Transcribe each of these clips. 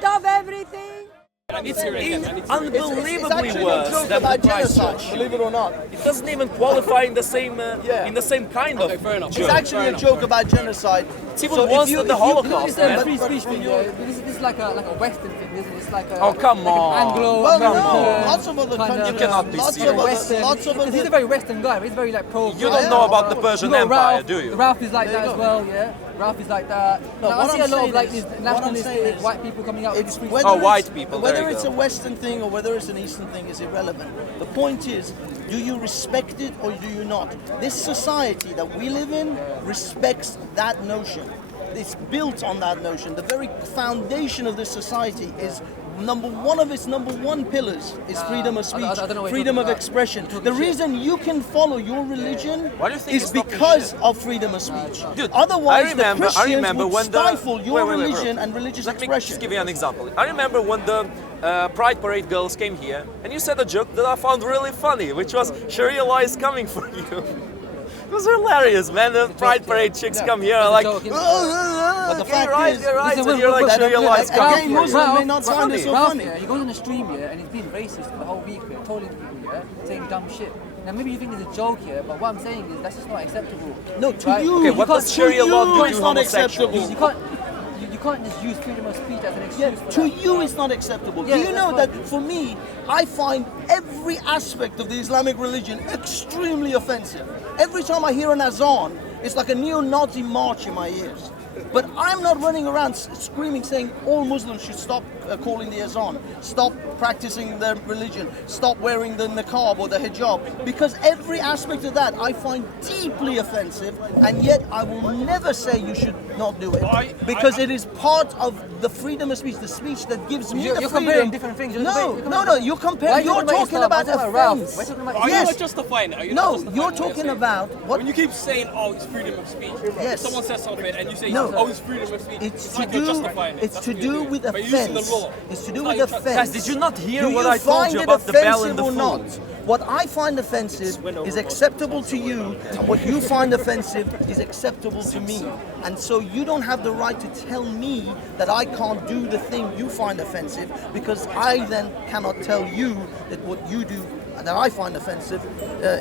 fucked up everything. It's unbelievably worse than the price watch. Believe it or not. It doesn't even qualify in the same kind of Fair enough. joke. It's actually a joke about genocide. It's even worse than the Holocaust, It's a man. free speech thing. This is like a Western thing, isn't it? It's like a Oh, come like on. an Anglo. Well, no, American lots of other kind countries. You cannot be lots serious. of other, Western. lots of Because he's a other. very Western guy. He's very like pro. You don't know about the Persian Empire, Ralph, do you? Ralph is like There that you as go. well, yeah. Ralph is like that. No, Now, what I see I'm a lot of saying like is- these what I'm nationalistic saying is- white people coming out with It's this free whether Oh, speech. white it's- people, there Whether you it's go. a Western thing or whether it's an Eastern thing is irrelevant. The point is, do you respect it or do you not? This society that we live in respects that notion. It's built on that notion. The very foundation of this society is its number one pillars is freedom of speech, I don't know what you're freedom of talking about. expression. You're talking The shit. reason you can follow your religion Why do you think is it's talking because shit? of freedom of speech. Dude, Otherwise, I the remember Christians would when the stifle your wait, religion bro. and religious Let me expression. just give you an example. I remember when the Pride Parade girls came here, and you said a joke that I found really funny, which was Sharia law is coming for you. It was hilarious, man. The Pride Parade chicks come here It's a like, joke, isn't it? But the okay, fact right, is- you're right, Listen, and you're like we're- Sharia law is we're- coming Again, for you. Muslims may not find it so Ralph, funny. yeah, he goes on a stream here and he's being racist for the whole week here, trolling people, yeah, saying dumb shit. Now maybe you think it's a joke here, but what I'm saying is that's just not acceptable. No, to Right? you, Okay, what can't- does Sharia law do it's to not homosexuals? acceptable. You can't just use freedom of speech as an excuse Yeah, for to that. you it's not acceptable. Yeah, Do you that's know fine. that for me, I find every aspect of the Islamic religion extremely offensive. Every time I hear an azan, it's like a neo-Nazi march in my ears. But I'm not running around screaming saying all Muslims should stop calling the azan, stop practicing their religion, stop wearing the niqab or the hijab, because every aspect of that I find deeply offensive, and yet I will never say you should not do it, because it is part of the freedom of speech, the speech that gives me You're the comparing freedom. different things. No, You're no, you're Why comparing. are you You're talking Islam? about We're talking about offense. Ralph. We're talking about Are Yes. you not justifying it? Are you No, not justifying you're what talking saying? about what. When you keep saying, "Oh, it's freedom of speech," Yes. if someone says something and you say, No. "Oh, it's freedom of speech," It's it's to like you're do. justifying it. It's That's to what you're do doing. with But you're using the offense. law. It's to do It's with not your offense. Guys, did you not hear Do what you I told find you it about the bell offensive and the or not? food? What I find offensive is acceptable to you, and what you find offensive is acceptable to me. And so you don't have the right to tell me that I can't do the thing you find offensive, because I then cannot tell you that what you do that I find offensive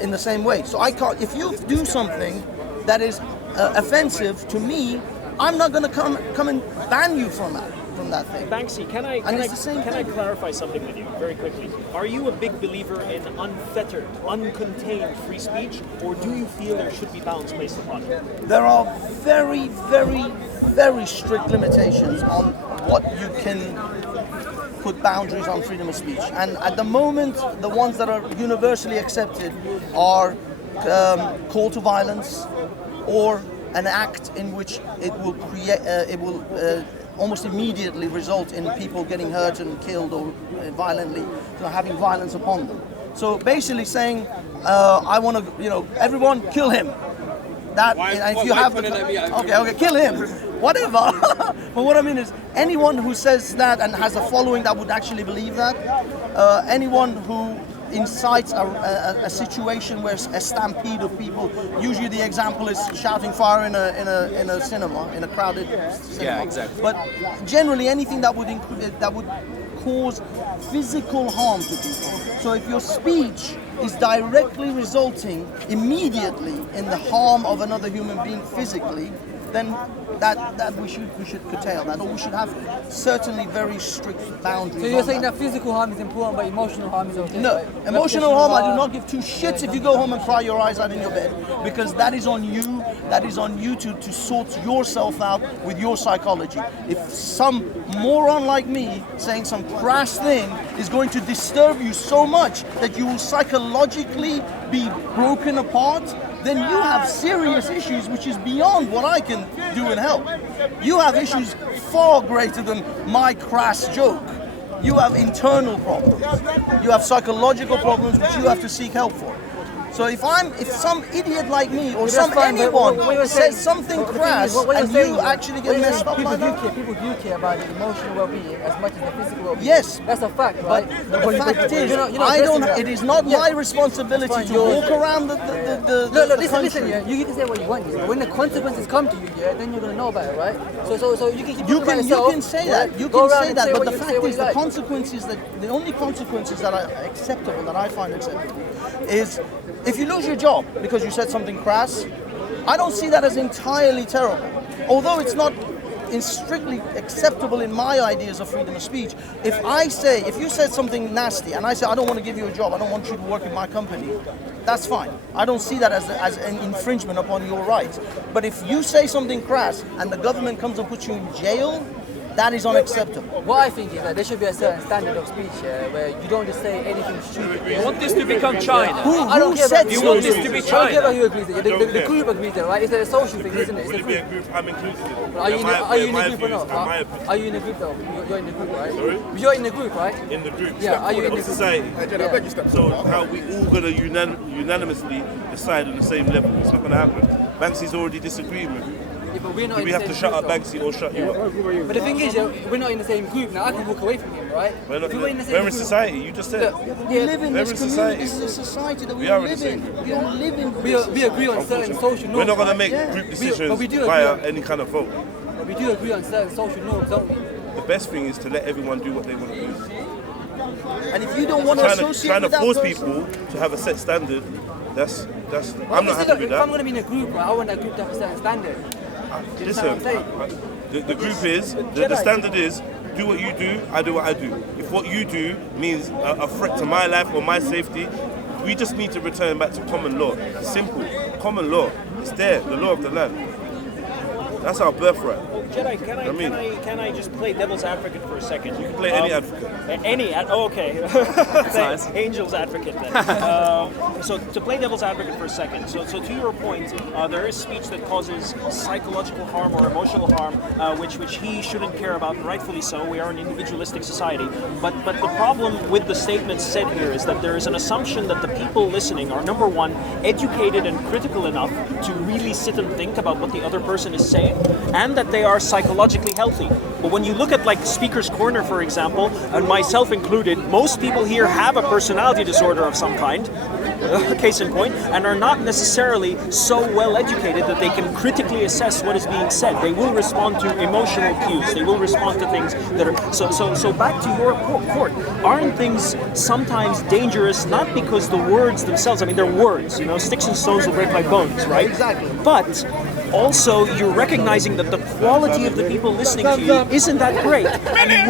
in the same way. So I can't. If you do something that is offensive to me, I'm not going to come and ban you from that thing. Banksy, can I clarify something with you very quickly? Are you a big believer in unfettered, uncontained free speech, or do you feel there should be bounds placed upon it? There are very, very, very strict limitations on what you can put boundaries on freedom of speech. And at the moment, the ones that are universally accepted are call to violence, or an act in which it will almost immediately result in people getting hurt and killed or violently, having violence upon them. So basically saying, I want to, everyone kill him. That, and if you have okay, kill him, whatever. But what I mean is, anyone who says that and has a following that would actually believe that, anyone who incites a situation where a stampede of people. Usually, the example is shouting fire in a cinema, in a crowded cinema. Yeah, exactly. But generally, anything that would cause physical harm to people. So if your speech is directly resulting immediately in the harm of another human being physically, then that we should curtail that, or we should have certainly very strict boundaries. So you're on saying that physical harm is important, but emotional harm is okay? No, right? emotional harm, I do Reputational not give two shits if you go home and cry your eyes out in your bed, because that is on you. That is on you to sort yourself out with your psychology. If some moron like me saying some crass thing is going to disturb you so much that you will psychologically be broken apart, then you have serious issues which is beyond what I can do and help. You have issues far greater than my crass joke. You have internal problems. You have psychological problems which you have to seek help for. So if some idiot like me or That's some fine, but anyone what you're saying- says something but the thing is, crass what you're and saying you is- actually what get you're messed saying, up people by do that. care. People do care about the emotional well-being as much as the physical well-being. Yes. That's a fact, right? But the fact is, you're not I don't. addressing that. It is not Yeah. my responsibility That's fine, to yours. walk around the Look, the listen, country. yeah. You can say what you want, yeah, but when the consequences come to you, yeah, then you're gonna know about it, right? So you can keep You talking about can yourself, say yeah, that. You go can around say and that. say But what the you- say fact what is, you like. the only consequences that are acceptable, that I find acceptable, is if you lose your job because you said something crass. I don't see that as entirely terrible, although it's not strictly acceptable in my ideas of freedom of speech. If you said something nasty and I say I don't want to give you a job, I don't want you to work in my company, that's fine. I don't see that as an infringement upon your rights. But if you say something crass and the government comes and puts you in jail, that is unacceptable. What I think is that there should be a certain standard of speech where you don't just say anything stupid. You want this to become China? I don't Who care said about You so? want this to be I don't care China? about who agrees with it. The group agrees with it, right? It's a social thing, isn't it? It's Will a it be a group. group I'm included in? Are you in the group or views, not? my opinion. Are you in the group though? You're in the group, right? Sorry? You're in the group, right? In the group. Yeah, are you in of the group? society. Yeah. So how we all gonna unanimously decide on the same level? It's not gonna happen. Banksy's already disagreeing with you. Yeah, but we're not Do in we the have to same shut up group, though. Banksy or shut you up? But the thing is, yeah, we're not in the same group. Now I can walk away from him, right? We're, not, If we were in the same we're in group, society. You just said. Look, We live in We're this in community. society. This is a society that we We are all in live the in. same. We all live in. we agree on certain social norms. We're not gonna right? make Yeah. group But decisions we do agree via on- any kind of vote. But we do agree on certain social norms, don't we? The best thing is to let everyone do what they want to do. And if you don't want to associate Trying to with that force person, people to have a set standard, that's Well, I'm not obviously, happy look, with if I'm that. going to be in a group, right, I want that group to have a certain standard. Do you understand Listen, what I'm saying? the group is, the standard is, do what you do, I do what I do. If what you do means a threat to my life or my safety, we just need to return back to common law. Simple. Common law. It's there, the law of the land. That's our birthright. Jedi, can I just play devil's advocate for a second? You can play any advocate. Okay. nice. Angel's advocate then. So to play devil's advocate for a second. So to your point, there is speech that causes psychological harm or emotional harm, which he shouldn't care about, and rightfully so. We are an individualistic society. But the problem with the statements said here is that there is an assumption that the people listening are, number one, educated and critical enough to really sit and think about what the other person is saying, and that they are psychologically healthy. But when you look at like Speaker's Corner, for example, and myself included, most people here have a personality disorder of some kind, case in point, and are not necessarily so well educated that they can critically assess what is being said. They will respond to emotional cues. They will respond to things that are so back to your court. Aren't things sometimes dangerous not because the words themselves, I mean, they're words, sticks and stones will break my bones, right? Exactly. But also you're recognizing that the quality of the people listening to you isn't that great and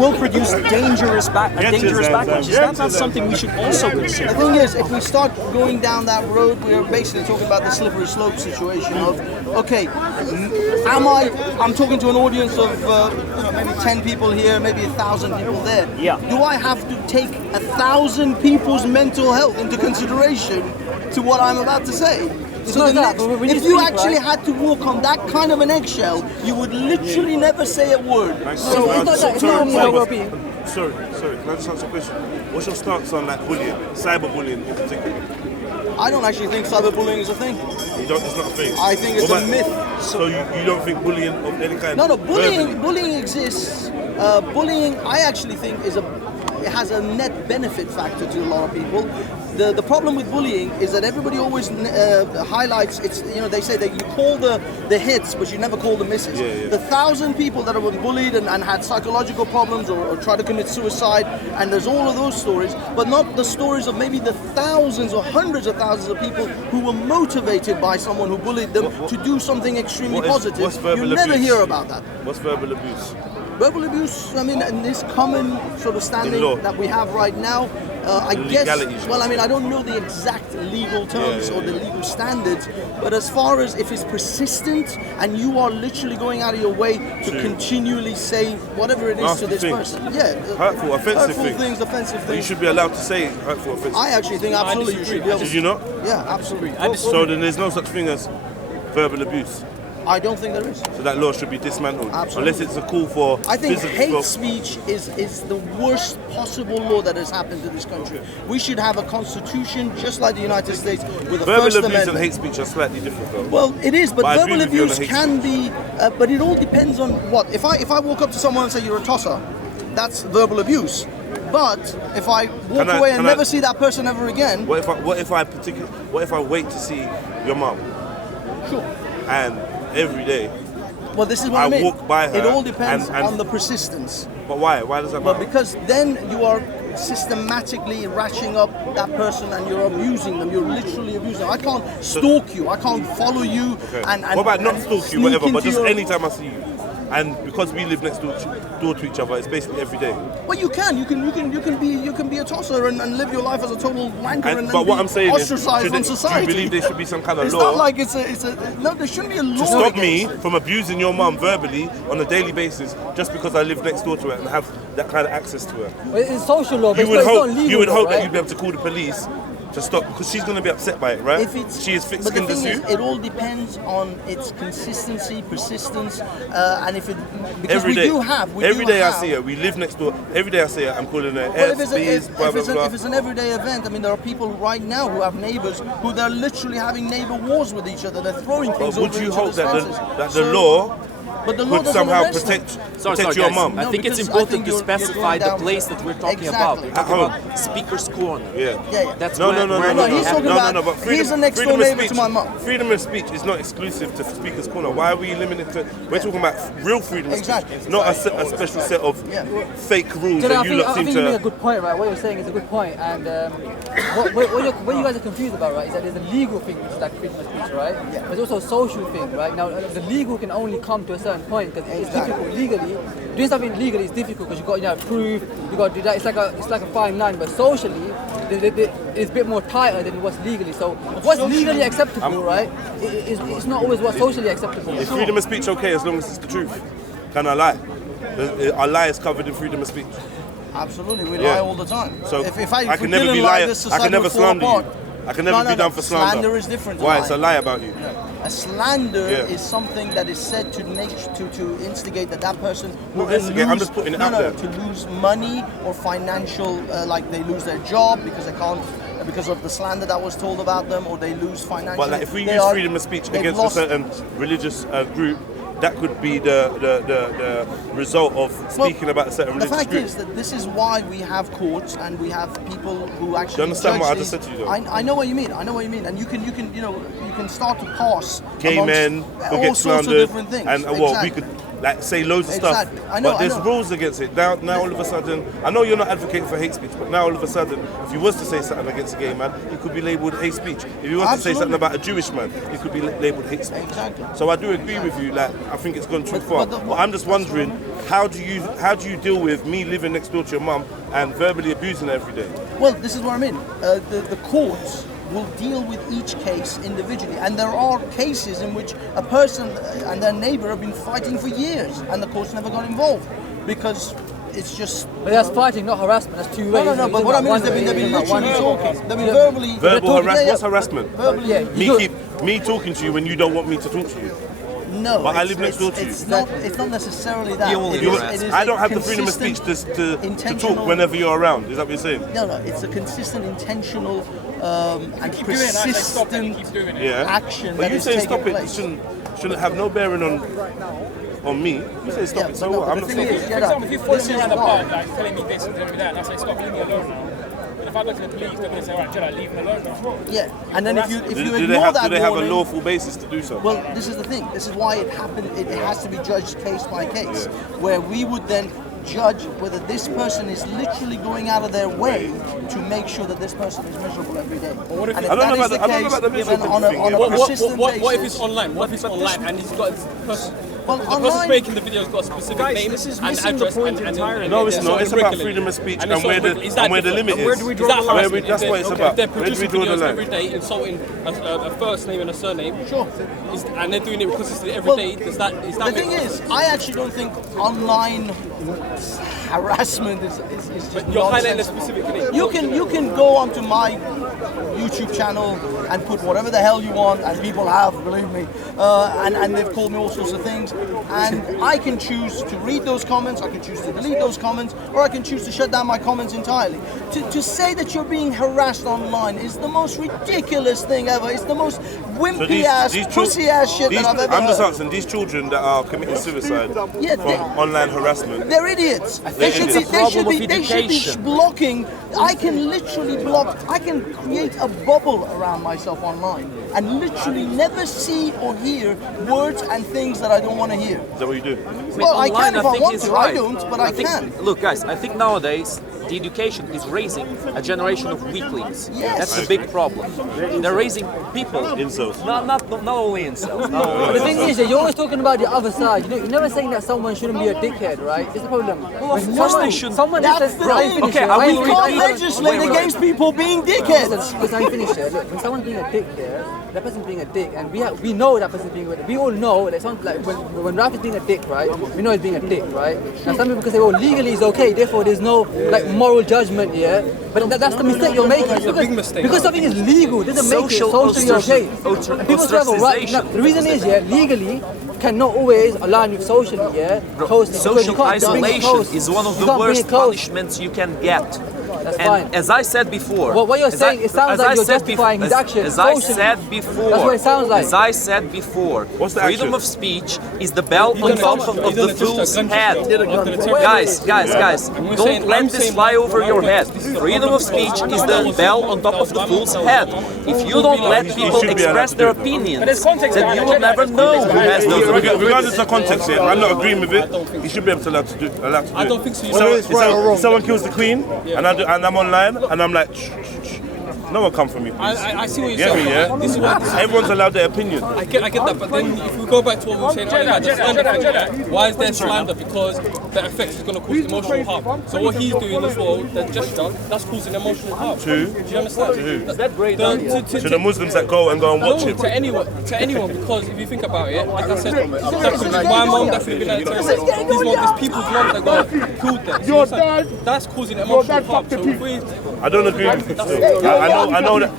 will produce dangerous backlash. Is that not something we should also the consider? thing is, if we start going down that road, we're basically talking about the slippery slope situation of, okay, I'm talking to an audience of maybe 10 people here, maybe 1,000 people there. Yeah. Do I have to take 1,000 people's mental health into consideration to what I'm about to say? So not the that, next, but when if you you speak, actually right? had to walk on that kind of an eggshell, you would literally never say a word. So it's not that. It's not emotional well-being. Sorry, can I just answer a question? What's your stance on like bullying, cyberbullying in particular? I don't actually think cyberbullying is a thing. It's not a thing. I think it's What a about- myth. So you don't think bullying of any kind? No, verbally? bullying exists. Bullying, I actually think, it has a net benefit factor to a lot of people. The problem with bullying is that everybody always highlights. They say that you call the hits, but you never call the misses. Yeah. The 1,000 people that have been bullied and had psychological problems or tried to commit suicide, and there's all of those stories, but not the stories of maybe the thousands or hundreds of thousands of people who were motivated by someone who bullied them to do something extremely what's positive. verbal You never abuse? hear about that. What's verbal abuse? Verbal abuse, I mean, in this common sort of standing In law. that we have right now, I guess, Legalities, well, I mean, I don't know the exact legal terms or the legal standards, but as far as if it's persistent and you are literally going out of your way to continually say whatever it is Nasty to this things. person. Yeah. Hurtful, offensive things. Offensive You things. should be allowed to say hurtful, offensive. I actually think absolutely you should be able Did to. you not? Yeah, absolutely. So then there's no such thing as verbal abuse. I don't think there is. So that law should be dismantled. Absolutely. Unless it's a call for. I think physical- hate speech is the worst possible law that has happened to this country. We should have a constitution just like the United States with a Verbal First abuse Amendment. and hate speech are slightly different, though. Well, it is, but But I agree verbal with you on abuse the hate can be. But it all depends on what. If I walk up to someone and say you're a tosser, that's verbal abuse. But if I walk away and never see that person ever again, What if I wait to see your mum sure. and every day? Well, this is what I I mean. walk by her It all depends and- on the persistence. But why? Why does that But matter? because then you are systematically ratcheting up that person and you're abusing them. You're literally abusing them. I can't stalk you. I can't follow you. Okay. And what about not and stalk you, sneak whatever, but into just your- anytime I see you? And because we live next door to each other, it's basically every day. Well, you can be a tosser and live your life as a total wanker and then But what I'm saying is, ostracized from do society. you believe there should be some kind of It's law not like it's a no. There shouldn't be a law to stop me against it. from abusing your mum verbally on a daily basis just because I live next door to her and have that kind of access to her? Well, it's social law, but You would it's not hope legal. you would hope right? that you'd be able to call the police to stop because she's going to be upset by it, right? If it's, She is but the thick-skinned as thing is, you. it all depends on its consistency, persistence, and if it because Every we day, do have every day I see her. We live next door. Every day I see her. I'm calling her Well, if it's, airspace, blah blah blah. if it's an everyday event, I mean, there are people right now who have neighbours who they're literally having neighbour wars with each other. They're throwing But things would over you each hope other's that houses. the law but the law could doesn't somehow arrest them. protect your guys. mum? I No, think it's because I important think to you're specify going the down- place that we're talking Exactly. about. We're At talking about Speaker's Corner. Yeah. Yeah. That's No, where, no, no, where no, no, no, he's talking no, about- no, but he's a next door freedom of neighbour to speech- my mum. Freedom of speech is not exclusive to Speaker's Corner. Why are we limited to? We're talking about real freedom of Exactly. speech, not a special set of Yeah. fake rules So that I you think, lot I seem think you make a to. good point, right? What you're saying is a good point, and what you guys are confused about, right, is that there's a legal thing which is like freedom of speech, right? Yeah. There's also a social thing, right? Now, the legal can only come to a certain point because it's difficult legally. Doing something legally is difficult because you got proof, you got to do that. It's like a fine line, but socially, it's a bit more tighter than what's legally. So what's legally acceptable, right? It's not always what's socially acceptable. Is freedom of speech okay as long as it's the truth? Can I lie? Our lie is covered in freedom of speech. Absolutely, we Yeah. lie all the time. So if I we can never didn't be lie, lie. this I society can never would fall slander you. apart. I can never be done for slander. Slander is different. to Why? lying. It's a lie about you. A slander Yeah. is something that is said to instigate that person will Not then instigate, I'm lose, just putting it no, out no, there. to lose money or financial, like they lose their job because they can't, because of the slander that was told about them, or they lose financial. But like, if we use freedom of speech against a certain religious group, that could be the result of speaking about a certain the religious fact group. is that this is why we have courts and we have people who actually. Do you understand judge what I these- just said to you, though? I know what you mean. I know what you mean, and you can start to pass Gay amongst men who all get sorts of slandered, different things. and well, we could like say loads of Exactly. stuff. I know, but there's I know. rules against it. Now all of a sudden, I know you're not advocating for hate speech, but now all of a sudden, if you was to say something against a gay man, it could be labelled hate speech. If you was to say Absolutely. something about a Jewish man, it could be labelled hate speech. Exactly. So I do agree with you. Like I think it's gone too far. but But I'm just wondering, how do you deal with me living next door to your mum and verbally abusing her every day? Well, this is what I mean. The courts will deal with each case individually, and there are cases in which a person and their neighbour have been fighting for years, and the courts never got involved because it's just. But that's fighting, not harassment. That's two ways. No. But what I mean is they've been literally talking. They've been verbally. Verbal harassment. Yeah, yeah. What's harassment? Verbally. Yeah. Me talking to you when you don't want me to talk to you. No, But I it's- live next door to you. It's not necessarily that. You only It do is- that. it is I a don't have the freedom of speech consistent, to talk intentional- whenever you're around. Is that what you're saying? No, it's a consistent, intentional, and Keep doing that, say stop it, persistent keep doing it. Yeah. action But that you is saying taking stop it place. shouldn't have no bearing on me. You say stop Yeah, it. So but no, what? but I'm the not thing stopping. is, For Jedi, example, if you're following this me is around the why. park, like telling me this and telling me that, and I say, stop, leave me alone now. But if I go to the police, they're going to say, right, Jedi, leave me alone now. Yeah, and then if you Do ignore they have that a warning, lawful basis to do so? well, this is the thing. This is why it happened. It has to be judged case by case, where we would then judge whether this person is literally going out of their way to make sure that this person is miserable every day. what if- And I don't know that is about the case, miserable then on a thing, on yeah. a persistent What if basis- it's online? What if it's online and he's got the person online- making the video's got a specific Guys, name this is and missing the address point and entirely. No, it's they're not. sort It's of about regulated. freedom of speech it's and sort where of the is that and where the different? limit is. Where do we Is draw that the line? harassment? That's what it's about. If they're Where do we producing draw the videos line? every day insulting a first name and a surname, Sure. and they're doing it consistently every Well, day, is that The thing is, I actually don't think online harassment is just you're highlighting a nonsense. specific name. You can go onto my YouTube channel and put whatever the hell you want, and people have, believe me, and they've called me all sorts of things, and I can choose to read those comments, I can choose to delete those comments, or I can choose to shut down my comments entirely. To say that you're being harassed online is the most ridiculous thing ever. It's the most wimpy ass, pussy ass shit that I've ever I'm just heard. asking, these children that are committing suicide Yeah, from online harassment. They're idiots. They should be blocking. I can literally block. I can create a bubble around myself online and literally never see or hear words and things that I don't want to hear. Is that what you do? Well, I can if I want he's to. right. I don't, but I can. Look, guys, I think nowadays the education is raising a generation of weaklings. Yes. That's the big problem. They're raising people. Incels. Not only incels. But the thing is, you're always talking about the other side. You're never saying that someone shouldn't be a dickhead, right? It's the problem. Well, of course they should. Someone That's says, the "Bro, thing. finish Okay, it." I We will can't read- legislate wait. against people being dickheads. Because I finish it. Look, when someone's being a dick here, that person's being a dick, and we know that person's being a dick. We all know that someone like when Ralph is being a dick, right? We know he's being a dick, right? Now some people can say, well, legally it's okay, therefore there's no like moral judgment here. But that's the mistake you're making. It's a big mistake. Because something is legal doesn't make it socially okay. And people still have a right. Now, the reason is, legally cannot always align with socially, closely. Social isolation is one of the worst punishments you can get. That's And fine. as I said before, What you're saying, it sounds like you're justifying his actions. As I socially. said before, That's what it sounds like. As I said before, What's the freedom action? of speech is the bell on top of the fool's head. Guys, don't let this fly over your head. Freedom of speech is the bell on top of the fool's head. If you don't let people should be express allowed their to do it. opinions, then you will never know who has those opinions. Regardless of context, I'm not agreeing with it. He should be able to allowed to do it. I don't think so. If someone kills the Queen and I'm online and I'm like, no one come for me, please. I see what you're Get me, saying. yeah? This is what Everyone's allowed their opinion. I get that, but then if we go back to what we were saying earlier, the slander thing, yeah, why is there slander? Because the effect is going to cause emotional harm. So what he's doing as well, the gesture, that's causing emotional harm. To? Do you understand? To who? That's great. To the Muslims that go and watch him. To anyone, because if you think about it, like I said, that could be my mom, that could be like there's people's moms that got killed there. So that's causing emotional harm. So if we, I don't agree with it still. I know that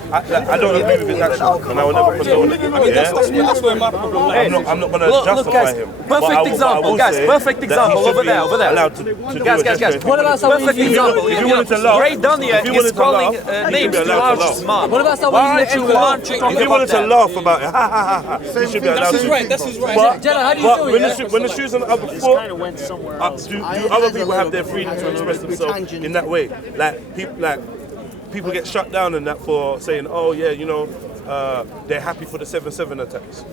I don't agree with his actions, and I will never condone it. that's where my problem lies. I'm not going to Look, justify guys, him. perfect But I will example, guys, say perfect that example, he should over be there. allowed to do Guys, a gesture. What about someone Perfect who's example. if you wanted to laugh, Ray Dunya if you wanted is to calling laugh, names you'd be to allowed to Arch's laugh. mom. What about someone Why who's aren't you literally- aren't you If talking he about wanted to that? laugh about it, he should be allowed That's to. his right. That's his right. But, Jenna, how do you but feel, when, yeah? when the shoes on the other This foot, kind of went somewhere do else. other people have their freedom to express themselves in that way? People get shut down and that for saying, oh yeah, they're happy for the 7/7 attacks.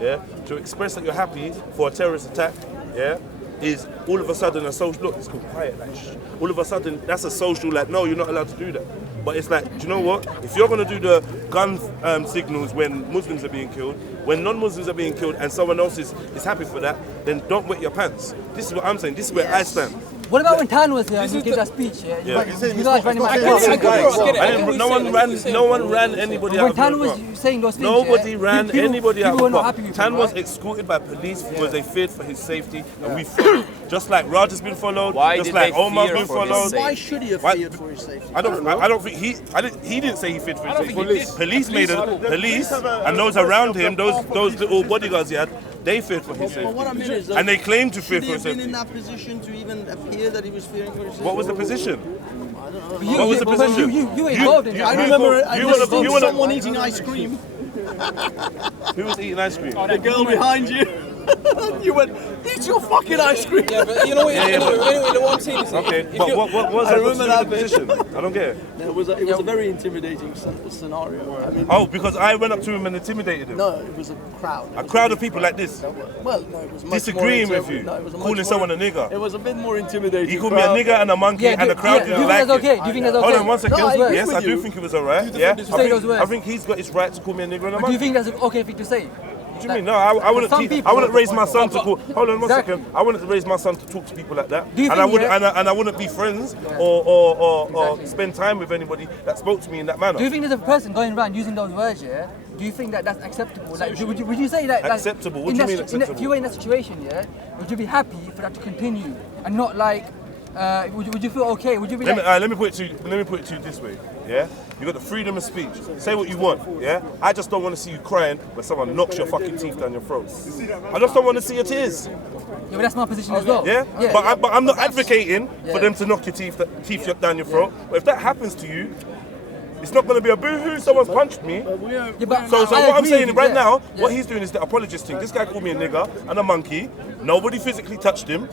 Yeah, to express that you're happy for a terrorist attack, yeah, is all of a sudden a social. Look, it's called quiet. Like, shh. All of a sudden, that's a social. Like, no, you're not allowed to do that. But it's like, do you know what? If you're gonna do the gun signals when Muslims are being killed, when non-Muslims are being killed, and someone else is happy for that, then don't wet your pants. This is what I'm saying. This is where I stand. What about when Tan was here and he gave that speech? Yeah. You guys ran him out of No one ran anybody out When of Tan the was car. saying those things, Nobody ran anybody out people were of the not car. happy with Tan him, was right? escorted by police because they feared for his safety, and we followed. Just like Raj has been followed, Why just did like they Omar's fear been for his followed. safety? Why should he have Why- feared for his safety? I don't think he didn't say he feared for his safety. think he did. Police and those around him, those little bodyguards he had, they feared for his But what I safety. mean is, And they claimed to fear should for he his have been in safety. that position to even appear that he was fearing for his safety? What was the position? You, What was the but position? You were involved in you- that. I remember I You wanna- just saw you wanna- someone eating ice cream. Who was eating ice cream? The girl behind you. You went, eat your fucking ice cream. Yeah, but you know what? Anyway, what I'm saying is, Okay, if but you- what was I that remember got to do that with the position? I don't get it. It was a very intimidating scenario. I mean, Oh, because I went up to him and intimidated him. no, it was a crowd. A crowd of people like this, Well, no, it was much disagreeing more with you, no, it was a much calling more- someone a nigger. It was a bit more intimidating. He called me a nigger and a monkey, and the crowd do you didn't think like that's okay? it. Do you think that's okay? Hold on one second. No, I agree Yes, with I do you. think it was alright. Yeah, say those words. I think he's got his right to call me a nigger and a But do monkey. you think that's an okay thing to say? What do you mean? No, I wouldn't. Some people- I wouldn't raise my son to call. Hold on one Exactly. second. I wouldn't raise my son to talk to people like that. Do you and I think, would, yeah? and I wouldn't be friends or spend time with anybody that spoke to me in that manner. Do you think there's a person going around using those words, yeah? Do you think that that's acceptable? Like, would you say that that's Acceptable? What in do you that mean si- in that- acceptable? If you were in that situation, yeah, would you be happy for that to continue and not like? Would you feel okay? Would you be like? Let me put it to you this way. yeah? You got the freedom of speech. Say what you want, yeah? I just don't want to see you crying when someone knocks your fucking teeth down your throat. I just don't want to see your tears. Yeah, but that's my position as well. Yeah? But I'm not advocating for them to knock your teeth down your throat. But if that happens to you, it's not going to be a boo-hoo, someone's punched me. Yeah, but So what I'm saying right now, yeah. what he's doing is the apologist thing. This guy called me a nigger and a monkey. Nobody physically touched him.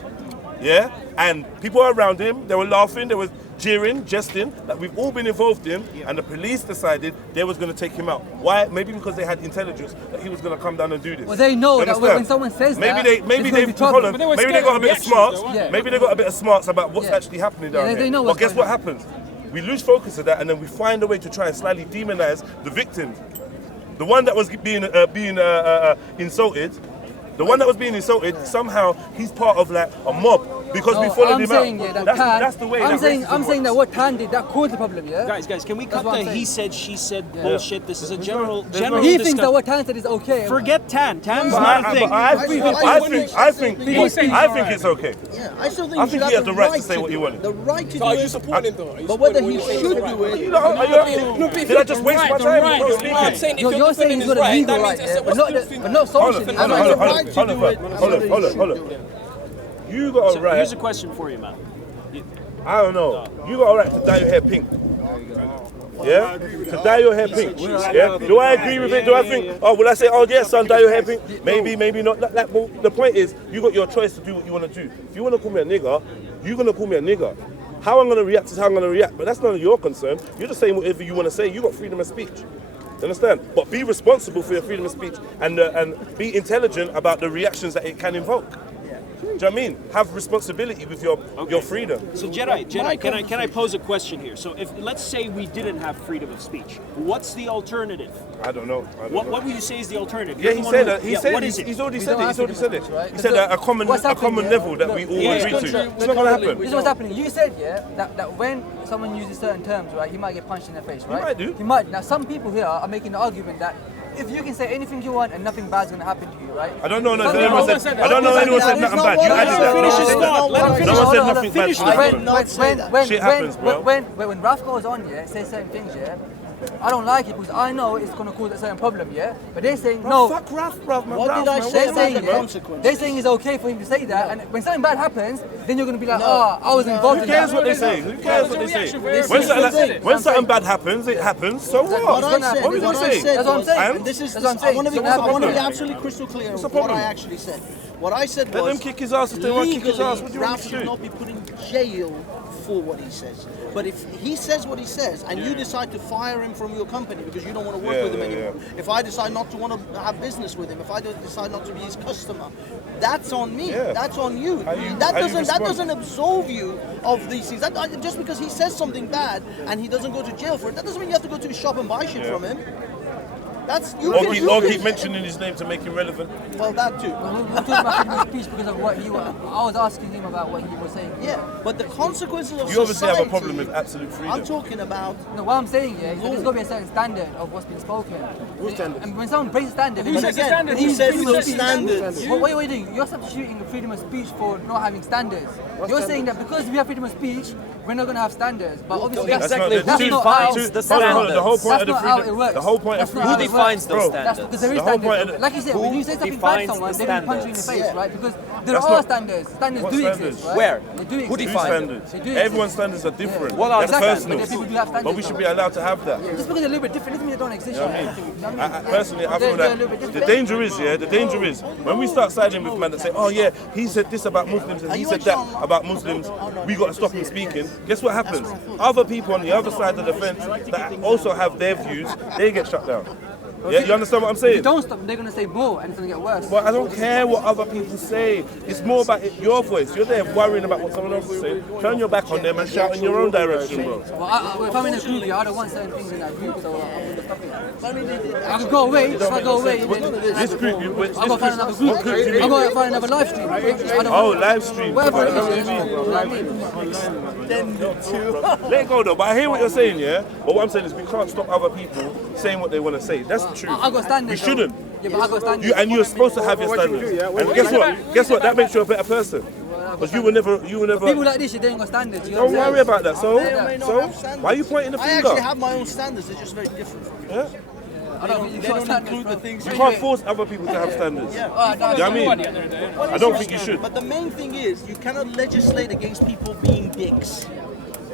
Yeah? And people were around him, they were laughing, they were jeering, jesting, that we've all been involved in, and the police decided they was going to take him out. Why? Maybe because they had intelligence that he was going to come down and do this. Well, they know You that understand? when someone says maybe that, they it's maybe gonna they be trouble. hold on, But they were maybe they scared got a of bit of reactions, smarts. though, Yeah. Maybe they got a bit of smarts about what's Yeah. actually happening down Yeah, there. they know But what's guess going what on. happens? We lose focus of that, and then we find a way to try and slightly demonize the victim. The one that was being insulted, the one that was being insulted, somehow he's part of like a mob because we followed him saying, out. Yeah, that That's the way I'm that saying racism that works. what Tan did, that caused the problem, yeah? Guys, can we cut what the I'm saying. he said, she said bullshit? This is a general He discussion. thinks that what Tan said is okay. Forget Tan. Tan's But not a thing. I think it's okay. Yeah, I still think I you think should he have had the right to say what he do it. wanted. The right to So are do you it. supporting him though? Are you But whether supporting he what he's should saying? do it, Did I just waste my time? Right, Bro, you're speaking? right. Saying if You're saying he's got a legal right, yeah, but not socially. Hold on. You got a So right. here's a question for you, man. I don't know. You got a right to dye your hair pink. Yeah? To dye your hair pink. Yeah? Do I agree with it? Do I think, oh, will I say, oh, yes, son, dye your hair pink? Maybe, maybe not. Well, the point is, you got your choice to do what you want to do. If you want to call me a nigger, you're going to call me a nigger. How I'm going to react is how I'm going to react. But that's none of your concern. You're just saying whatever you want to say. You got freedom of speech. You understand? But be responsible for your freedom of speech and be intelligent about the reactions that it can invoke. Do you know what I mean? Have responsibility with your freedom. So Jedi, can I pose a question here? So if let's say we didn't have freedom of speech, what's the alternative? I don't know. What would you say is the alternative? Yeah, You're he the one said who- that. He yeah, said what it. is it? He's already We said don't it. have He's already said it. freedom of speech, right? He said that a common What's happening, level that yeah? we all Yeah, agree yeah, to. yeah. It's not gonna happen. This is what's happening. You said, yeah, that when someone uses certain terms, right, he might get punched in the face, right? might do. He might. Now, some people here are making the argument that if you can say anything you want and nothing bad's going to happen to you, right? I don't know. Some Anyone people- said. I don't know anyone said nothing bad. You added that. Finish his thought. Let him No finish. one said Hold on, nothing finish bad. the I did not say that. Shit happens, bro. When Raf goes on, yeah, says certain things, yeah, I don't like it because I know it's going to cause a certain problem, yeah? But they're saying, no. Fuck Raf, bruv. man. What Raf, did I man. say They're about saying, the yeah, consequences? they're saying it's okay for him to say that, and when something bad happens, then you're going to be like, oh, I was involved Who in cares that. what they say? Who cares what they say? This When is something, what I'm saying. when something bad happens, it happens. So What what? I said, What are we what gonna I say? said That's what I'm was, saying. and this is, That's what I'm saying. I want to be, So that's I want to be problem. absolutely crystal clear What's of the what I problem? actually said. What I said Let was, them kick his ass if they want to kick his ass. What do you want Ralph me should to not do? be put in jail for what he says. But if he says what he says and you decide to fire him from your company because you don't want to work Yeah, with him yeah, anymore, if I decide not to want to have business with him, if I decide not to be his customer, that's on me. Yeah. That's on you. How you That respond? doesn't absolve you of these things. Just because he says something bad and he doesn't go to jail for it, that doesn't mean you have to go to his shop and buy shit from him. That's you. Or keep mentioning his name to make him relevant. Well, that too. I'm talking about freedom of speech because of what he was. I was asking him about what he was saying. Yeah, but the consequences of You obviously have a society- problem with absolute freedom. I'm talking about. No, what I'm saying, yeah, is that there's got to be a certain standard of what's been spoken. And when someone breaks the standard, But then again, then who he's says freedom of those speech. standards? What are you doing? You're substituting freedom of speech for not having standards. You're saying that because we have freedom of speech, we're not going to have standards. But obviously, That's that's, not- there's that's two- not defines how. the That's Hold on, not hold on. The whole point of the that's not how it freedom. works. The whole point of That's not freedom. how Who it defines works. those Bro, That's standards? because there is The whole standards. point of- Like you said, when you say something bad to defines someone, the they're going to punch you in the standards? face, right? Because there That's are not- standards. Standards What do standards? exist, right? Where? They do Who exist. Two defines standards. They do exist. Everyone's standards are different. What are That's the Exactly, personal. but people do have standards. But we should be allowed to have that. Just because they're a little bit different doesn't mean they don't exist. You know what I right? mean? You know what I mean? Personally, I feel They're a little bit that the different. danger is, the danger is when we start siding with men that say, oh yeah, he said this about Muslims and he said that about Muslims, we got to stop him speaking. Guess what happens? Other people on the other side of the fence that also have their views, they get shut down. Yeah, you understand what I'm If saying? you don't stop them, they're going to say more and it's going to get worse. But I don't care what other people say. It's more about your voice. You're there worrying about what someone else is saying. Turn your back on them and shout in your own direction, bro. Well, if I'm in a group, yeah, I don't want certain things in that group, so I'm going to stop it. I could go away. If I go away, then This group, I'll go find another group. what group do you I'll mean? go find another live stream. I don't Oh, live stream. Whatever it That's what is, you mean. you know what I mean? Let it go though, but I hear what you're saying, yeah? But what I'm saying is we can't stop other people saying what they want to say. That's the truth. I got standards. We shouldn't. Yeah, but I got standards. And you're supposed to have your standards. And guess what? Guess what? That makes you a better person. Because you were never. People like this, they ain't got standards. You know Don't what I'm worry about that. May or may not So have standards. why are you pointing the I finger? actually have my own standards. They're just very different. Yeah? I don't think you They got don't standards, include bro. the things. You can't force other people to have standards. Yeah. You know what I mean? I don't think you should. But the main thing is, you cannot legislate against people being dicks.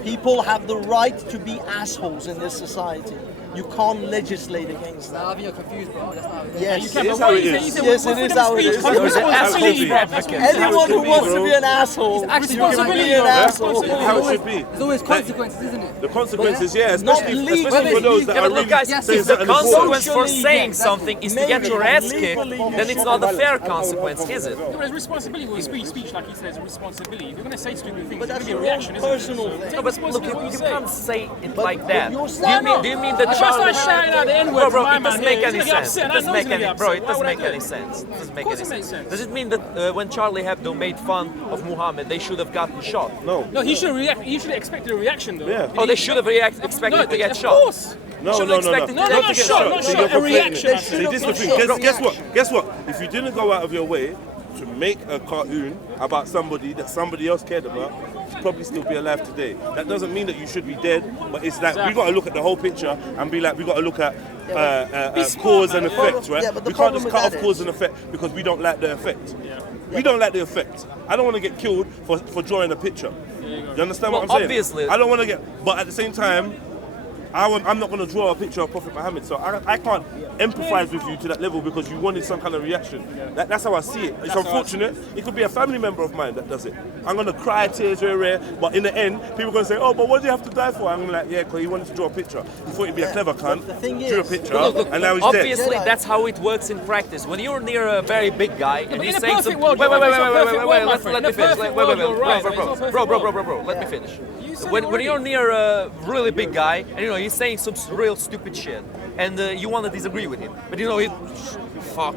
People have the right to be assholes in this society. You can't legislate against that. Nah, I think you're confused, bro. That's not how it is. Yes, It is how it is. yes, it is how it is. Responsibility. Anyone who wants to be an asshole, actually you can be responsibility, an bro. asshole. How it should be. There's always consequences, isn't it? The consequences, yeah, Not especially legally. for those that Yeah, are but really look, guys, Yes, saying if the something important. consequence for Socially, saying yes, something is to get your ass kicked, then it's not a fair consequence, is it? There's responsibility with speech, like he says, responsibility. If you're going to say stupid things, But it's that's going to be your a own reaction, isn't it? personal thing. No, but look, you can't say it like that. you're Do you mean that If I start shouting out the N-word bro, to my it doesn't man make here, any he's gonna get sense. upset, It and I doesn't know make he's gonna any, get bro. upset. It Why doesn't would I make do any it? sense. It doesn't make Of course any it makes sense. sense. Does it mean that when Charlie Hebdo made fun of Muhammad, they should have gotten shot? No. No, he should react. He should have expected a reaction, though. Yeah. Oh, they should have expected to get of shot. course. No, Should've no, no, no. expected No, them not to get shot, not See, shot, you're a conflating reaction. it. See, this is the thing. Guess what? If you didn't go out of your way to make a cartoon about somebody that somebody else cared about, you'd probably still be alive today. That doesn't mean that you should be dead, but it's like we got to look at the whole picture and be like, we got to look at cause and effect, right? Yeah, but the We can't problem just with cut off that cause is- and effect because we don't like the effect. We don't like the effect. I don't want to get killed for drawing a picture. You understand what I'm Well, saying? obviously. I don't want to get, but at the same time, I'm not going to draw a picture of Prophet Muhammad, so I can't empathize with you to that level because you wanted some kind of reaction. That's how I see it. It's unfortunate. It could be a family member of mine that does it. I'm going to cry tears very rare, but in the end, people are going to say, oh, but what did you have to die for? I'm like, yeah, because he wanted to draw a picture. He thought he'd be a clever cunt, the thing drew a is- picture, Look, and now he's obviously dead. that's how it works in practice. When you're near a very big guy and but he's in a saying perfect some, world, wait, you're right. It's a let perfect world, my me friend. In a finish. perfect world, you're right, but it's not a perfect Bro, let me finish. said When already. you're near a really big guy and he's saying some real stupid shit and you want to disagree with him, but fuck.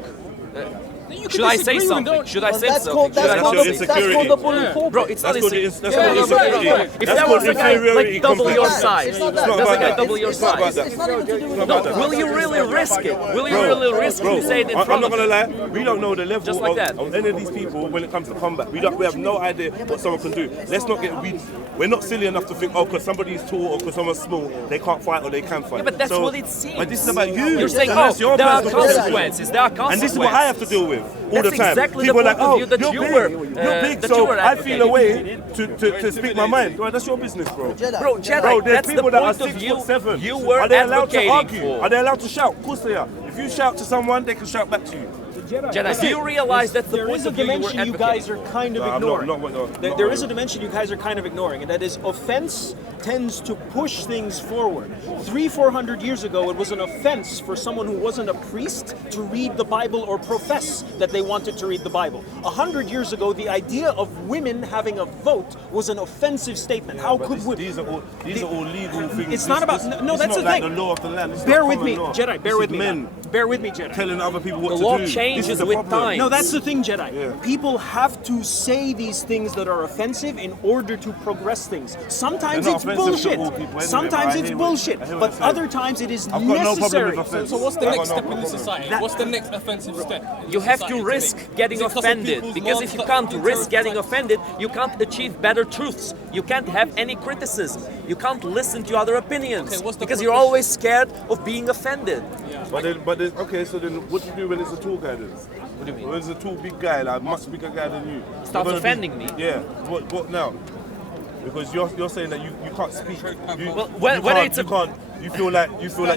You Should can I say disagree with him, something? don't- Should I say That's something? called, Should I that's not called, say the, that's called the bully pulpit. Bro, it's not That's called insecurity. insecurity. If That's that called was a guy inferiority like double your complex. size, It's not that's that. a guy that. double your It's not size. that. It's not even to do with No, that. will you really risk it? Will you Bro, really risk bro, to say it in I'm front not of gonna him? lie. We don't know the level Just like that. of any of these people when it comes to combat. We have no idea what someone can do. Let's not get we're not silly enough to think, oh, because somebody's tall or because someoone's small, they can't fight or they can fight. Yeah, but that's So- what it seems. But this is about you. You're saying, That's your there are personal consequences. There are consequences. And this is what I have to deal with all That's the time. exactly the People are point like, of oh, view that you're you big, were, you're big, that so you were I feel a way advocating. to speak my mind. Well, that's your business, bro. Jedi. Bro, Jedi, Bro, there's that's the people that are point of view 6'7". you were Are they allowed to advocating argue? for. Are they allowed to shout? Of course they are. If you shout to someone, they can shout back to you. Jedi, do you realize that's the There point is a of view you were dimension you guys advocating? are kind of No, I'm ignoring. not There is a dimension you guys are kind of ignoring, and that is offense tends to push things forward. 300-400 years ago, it was an offense for someone who wasn't a priest to read the Bible or profess that they wanted to read the Bible. 100 years ago, the idea of women having a vote was an offensive statement. How But could this- we? these are all legal things. It's not about- no, it's that's not the like thing. the law of the land. It's Bear not with common me, law. Jedi. This Bear with is me. men now. Bear with me, Jedi. telling other people what The to law do. This changes is the with problem. time. No, that's the thing, Jedi. Yeah. People have to say these things that are offensive in order to progress things. Sometimes They're not it's offensive to bullshit. all people anyway, Sometimes but I it's hear what- bullshit. I hear what But you're saying. other times it is I've got no problem necessary. with offense. So what's the I've next got no step in this problem. society? What's the next offensive step? in You have society to risk take? getting Is it 'cause of offended, people's because if you norms, can't risk interests, getting like- offended, you can't achieve better truths. You can't have any criticism. You can't listen to other opinions Okay, what's the because you're purpose? always scared of being offended. But then, okay, so then what do you do when it's a tall guy then? What do you mean? When it's a tall big guy, like much bigger guy than you. Starts You're gonna offending me. Yeah. What now? Because you're saying that you can't speak. Well, whether it's you feel like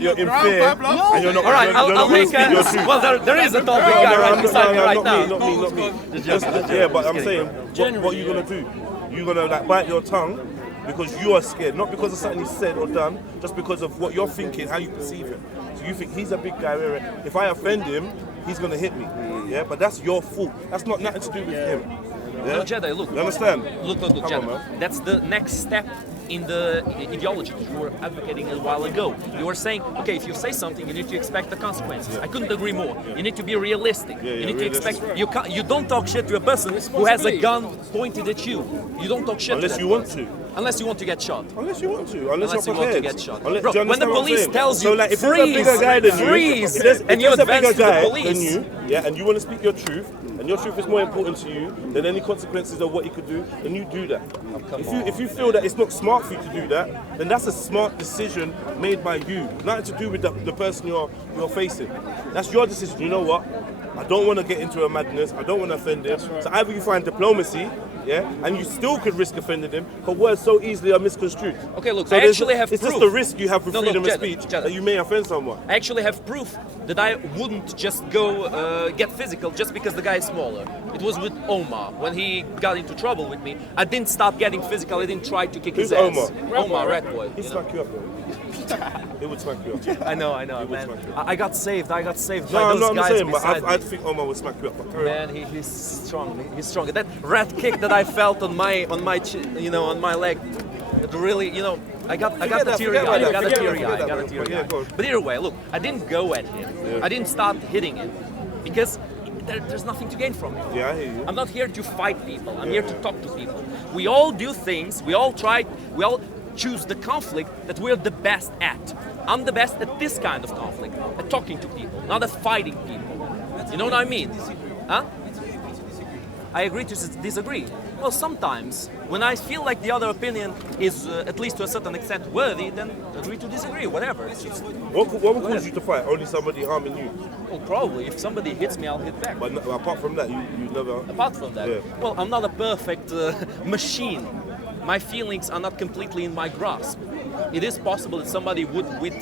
you're in fear and you're not. All right, you're I'll not make speak your truth. well, there is a tall big guy right beside me right now. Not me. Yeah, but I'm saying, what are you gonna do? You're gonna like bite your tongue because you are scared, not because of something he said or done, just because of what you're thinking, how you perceive him. So you think he's a big guy. If I offend him, he's gonna hit me. Yeah, but that's your fault. That's not nothing to do with him. Yeah? No, Jedi, look. You understand? Look, Come on, Jedi. man. That's the next step in the ideology that you were advocating a while ago. You were saying, okay, if you say something, you need to expect the consequences. I couldn't agree more. You need to be realistic. Yeah, you need realistic. to expect. You don't talk shit to a person who has a gun pointed at you. You don't talk shit Unless to you that want person. to. Unless you want to get shot. Unless you want to. Unless Unless you're you want to prepared. get shot. Unless- Bro, do you when the understand what I'm police saying? tells you, so like, if there's a freeze, bigger guy than you, freeze, if there's and you a bigger advance to the guy police. than you, yeah, and you want to speak your truth, and and your truth is more important to you than any consequences of what he could do, then you do that. If you feel that it's not smart for you to do that, then that's a smart decision made by you. Nothing to do with the person you're facing. That's your decision. You know what? I don't want to get into a madness. I don't want to offend him. Right. So either you find diplomacy, yeah, and you still could risk offending him, but words so easily are misconstrued. Okay, look, so I actually have it's proof. It's just the risk you have with freedom of Jedi, speech Jedi. that you may offend someone. I actually have proof that I wouldn't just go get physical just because the guy is smaller. It was with Omar. When he got into trouble with me, I didn't stop getting physical. I didn't try to kick his ass. Omar, Red Boy. He'd smack you up, bro. It would smack you up. I know, man. I got saved. I got saved by No, those I'm guys saying, but beside I me. think Omar would smack you up. Man, he's strong. He's strong. That red kick that I felt on my leg, it really, I got the teary eye. But either way, look, I didn't go at him. Yeah. I didn't start hitting him because there's nothing to gain from it. Yeah, I hear you. I'm not here to fight people. I'm here to talk to people. We all do things. We all choose the conflict that we're the best at. I'm the best at this kind of conflict, at talking to people, not at fighting people. You know what I mean? Huh? I agree to disagree. Well, sometimes when I feel like the other opinion is at least to a certain extent worthy, then agree to disagree, whatever. It's just, what would cause you to fight? Only somebody harming you? well, probably. If somebody hits me, I'll hit back. But apart from that, you never... Apart from that, Yeah. well, I'm not a perfect machine. My feelings are not completely in my grasp. It is possible that somebody would, with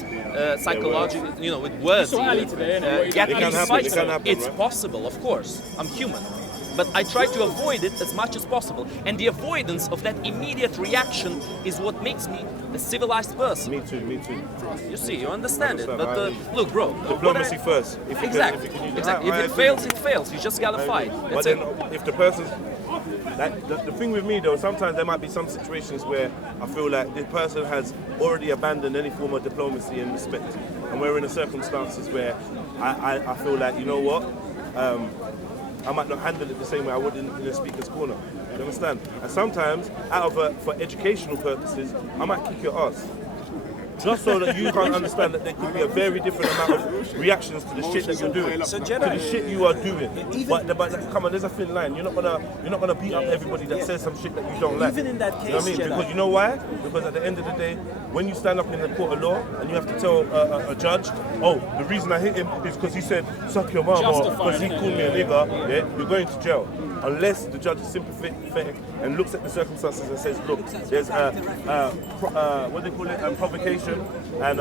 psychological, with words, So early today, innit? get It me can happen, fight. it can happen, It's right? possible, of course. I'm human. But I try to avoid it as much as possible. And the avoidance of that immediate reaction is what makes me a civilized person. Me too. You see, you understand it. Understand, But look, bro. Diplomacy first. If you Exactly. can use it. Exactly. If it fails, it fails. You just gotta fight. But That's then, it. if the person's the thing with me though, sometimes there might be some situations where I feel like the person has already abandoned any form of diplomacy and respect, and we're in the circumstances where I feel like, you know what, I might not handle it the same way I would in a speaker's corner. You understand? And sometimes, for educational purposes, I might kick your ass. Just so that you can't understand that there could be a very different amount of reactions to the shit that you're doing. So To Jedi, the shit you are doing. But come on, there's a thin line. You're not gonna beat up everybody that says some shit that you don't like. Even in that You know what I mean? case, Jedi. Because you know why? Because at the end of the day, when you stand up in the court of law and you have to tell a judge, oh, the reason I hit him is because he said suck your mum or because he called me a nigger, yeah, you're going to jail. Unless the judge is sympathetic and looks at the circumstances and says, look, there's what do they call it, provocation and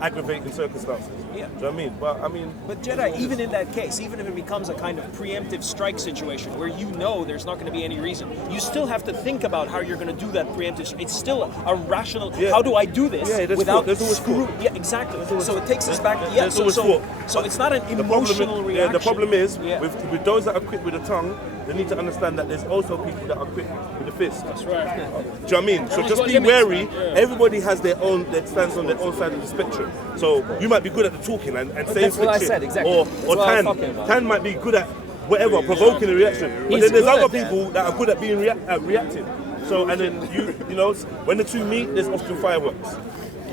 aggravating circumstances. Yeah. Do you know what I mean? But Jedi, even in that case, even if it becomes a kind of preemptive strike situation where you know there's not going to be any reason, you still have to think about how you're going to do that preemptive strike. It's still a rational, Yeah. how do I do this Yeah, there's without thought. There's always screw? thought. Yeah, exactly. So it takes us back. There's always thought. So it's not an emotional reaction. Yeah, the problem is Yeah. with those that are quick with the tongue, they need to understand that there's also people that are quick with the fist. That's right. Do you know what I mean? So just got be limits, wary. man, yeah. Everybody has their own, that stands on their own side of the spectrum. So you might be good at the talking and saying That's what I shit. said, exactly. Or That's what I was talking Tan. about. Tan might be good at whatever, provoking a reaction. But He's then there's good other at that. people that are good at being reacting. So, and then you know, when the two meet, there's often fireworks.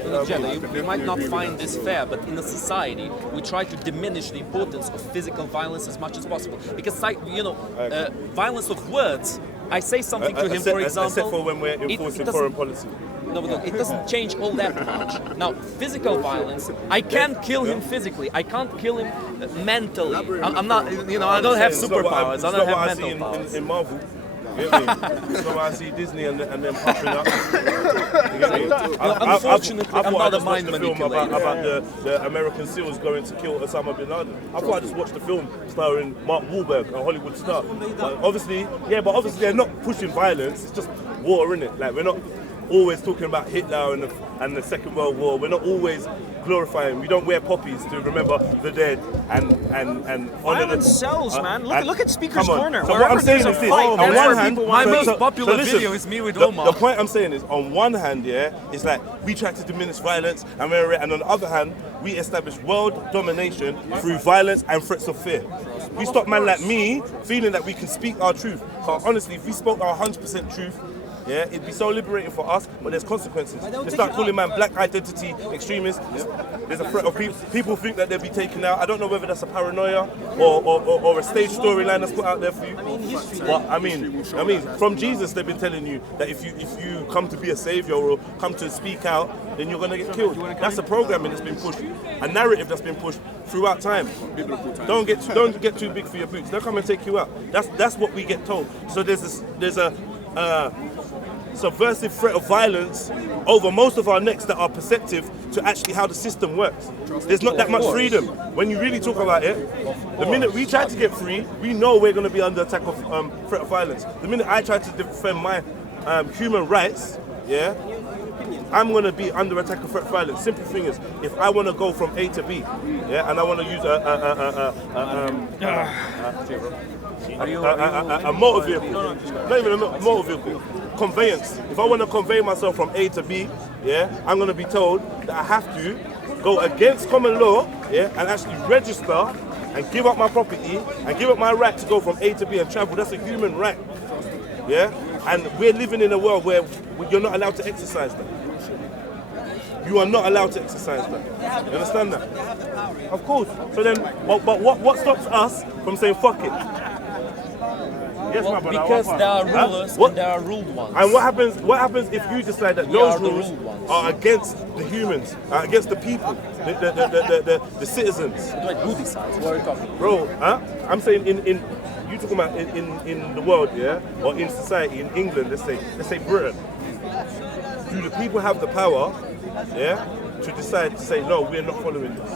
Look, Jedi, you might not find this fair, but in a society, we try to diminish the importance of physical violence as much as possible. Because, violence of words, I say something to him, for example. Except for when we're it enforcing doesn't- foreign policy. No, but look, it doesn't change all that much. Now, physical violence, I can kill him physically. I can't kill him mentally. I'm not, I don't have It's not what superpowers. I it's don't not what have I mental see powers. in Marvel. You get me? It's not what I see Disney and them popping up. You get me? Unfortunately, I I'm thought not I a just watched mind the film manipulator. about the American SEALs going to kill Osama bin Laden. I thought I just watched the film starring Mark Wahlberg, a Hollywood star. But obviously they're not pushing violence. It's just war, innit? Like, we're not always talking about Hitler and the Second World War. We're not always glorifying. We don't wear poppies to remember the dead and honor Violence them. sells, man. Look at Speaker's Come on. Corner. So what Wherever I'm saying there's is a this: fight, on that's one where hand, people want My to most popular listen, video is me with the Omar. point I'm saying is, on one hand, yeah, it's like we try to diminish violence, and on the other hand, we establish world domination through violence and threats of fear. We stop man like me feeling that we can speak our truth. Because honestly, if we spoke our 100% truth, yeah, it'd be so liberating for us, but there's consequences. They start calling man black identity extremists. There's a threat of people think that they'll be taken out. I don't know whether that's a paranoia or a stage storyline that's put out there for you. But I mean, from Jesus, they've been telling you that if you come to be a savior or come to speak out, then you're gonna get killed. That's a programming that's been pushed, a narrative that's been pushed throughout time. Don't get too big for your boots. They'll come and take you out. That's what we get told. So there's a subversive threat of violence over most of our necks that are perceptive to actually how the system works. There's not that much freedom. When you really talk about it, the minute we try to get free, we know we're going to be under attack of threat of violence. The minute I try to defend my human rights, yeah, I'm going to be under attack of threat of violence. Simple thing is, if I want to go from A to B, yeah, and I want to use a motor vehicle, not even a motor vehicle, conveyance. If I want to convey myself from A to B, yeah, I'm going to be told that I have to go against common law, yeah, and actually register and give up my property and give up my right to go from A to B and travel. That's a human right, yeah. And we're living in a world where you're not allowed to exercise that. You are not allowed to exercise that. You understand that? Of course. So then, but what stops us from saying fuck it? Yes, well, my brother. because there are rulers and there are ruled ones. And what happens if you decide that those rules are against the humans, against the people, the citizens? Who decides? What are you talking about? Bro, I'm saying you talking about in the world, yeah, or in society, in England, let's say Britain. Do the people have the power, yeah, to decide to say no, we're not following this?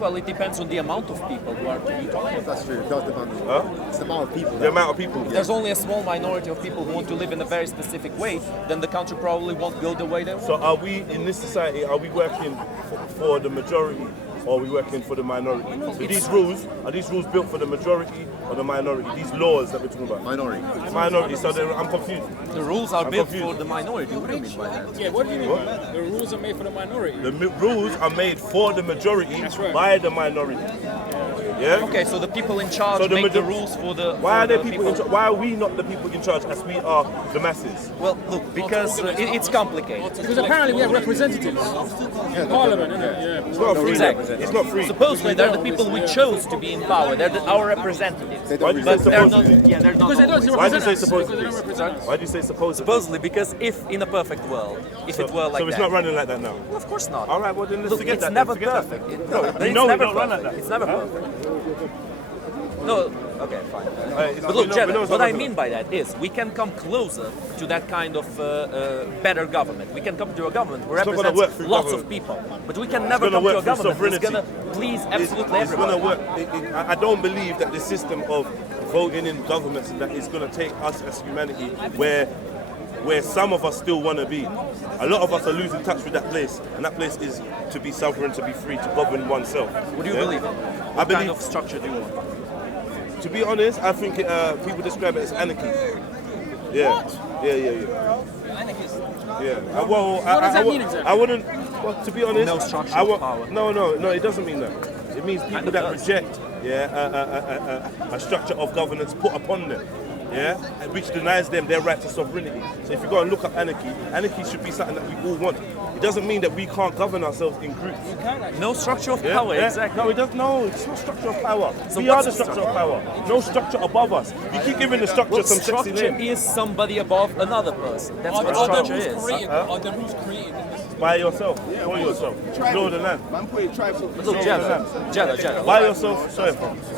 Well, it depends on the amount of people who are to be talking about. That's true. It does depend on it's the amount of people. The amount of people. There's only a small minority of people who want to live in a very specific way, then the country probably won't go the way they want. So are we, in this society, are we working for the majority or are we working for the minority? So these rules, are these rules built for the majority or the minority? These laws that we're talking about? Minority. Minority, so I'm confused. The rules are built for the minority. What do you mean by that? Yeah, what do you mean by that? The rules are made for the minority. The rules are made for the majority by the minority. Yeah? Okay, so the people in charge make the rules for the. Why are there people in charge? Why are we not the people in charge as we are the masses? Well, look, because it's complicated. Because apparently we have representatives. Parliament, isn't it? Yeah. It's not free. Exactly. It's not free. Supposedly they're the people we chose to be in power. They're our representatives. Why do you say But they're not. supposedly? Yeah, they're not. Because they don't always. Why do you say represent us. Because they don't supposedly? represent us. Why do you say supposedly? Supposedly, because if in a perfect world, if it were like so it's that, not running like that now? well, of course not. All right, well then let's Look, forget it's that. never Forget that. perfect. No, It's we know never we don't run like perfect. that. It's never perfect. No, okay, fine. It's But not- look, we know Jedi, it's what not I like mean by that is we can come closer to that kind of better government. We can come to a government who It's not gonna represents work through lots government. of people. But we can never gonna come to a work through government who's going to sovereignty. please absolutely It's going everybody. to work. I don't believe that the system of voting in governments that is going to take us as humanity where some of us still want to be. A lot of us are losing touch with that place, and that place is to be sovereign, to be free, to govern oneself. What do you believe in? I What believe, kind of structure do you want? to be honest, I think people describe it as anarchy. Yeah. Yeah. Well, What does that mean exactly? I wouldn't. Well, to be honest, No structure I of wa- power. No, it doesn't mean that. It means people that does. reject, a structure of governance put upon them, yeah, which denies them their right to sovereignty. So if you go and look up anarchy should be something that we all want. It doesn't mean that we can't govern ourselves in groups. No structure of Yeah? power, Yeah? exactly. No, it doesn't. No, it's not structure of power. So we are what's the the structure of power. No structure above us. You keep giving the structure Well, some sexy structure name. is somebody above another person. That's Are what the structure rules is. created? Are the rules created in this? By yourself, for yourself. Know the land. But look, Jedi. By yourself, sorry.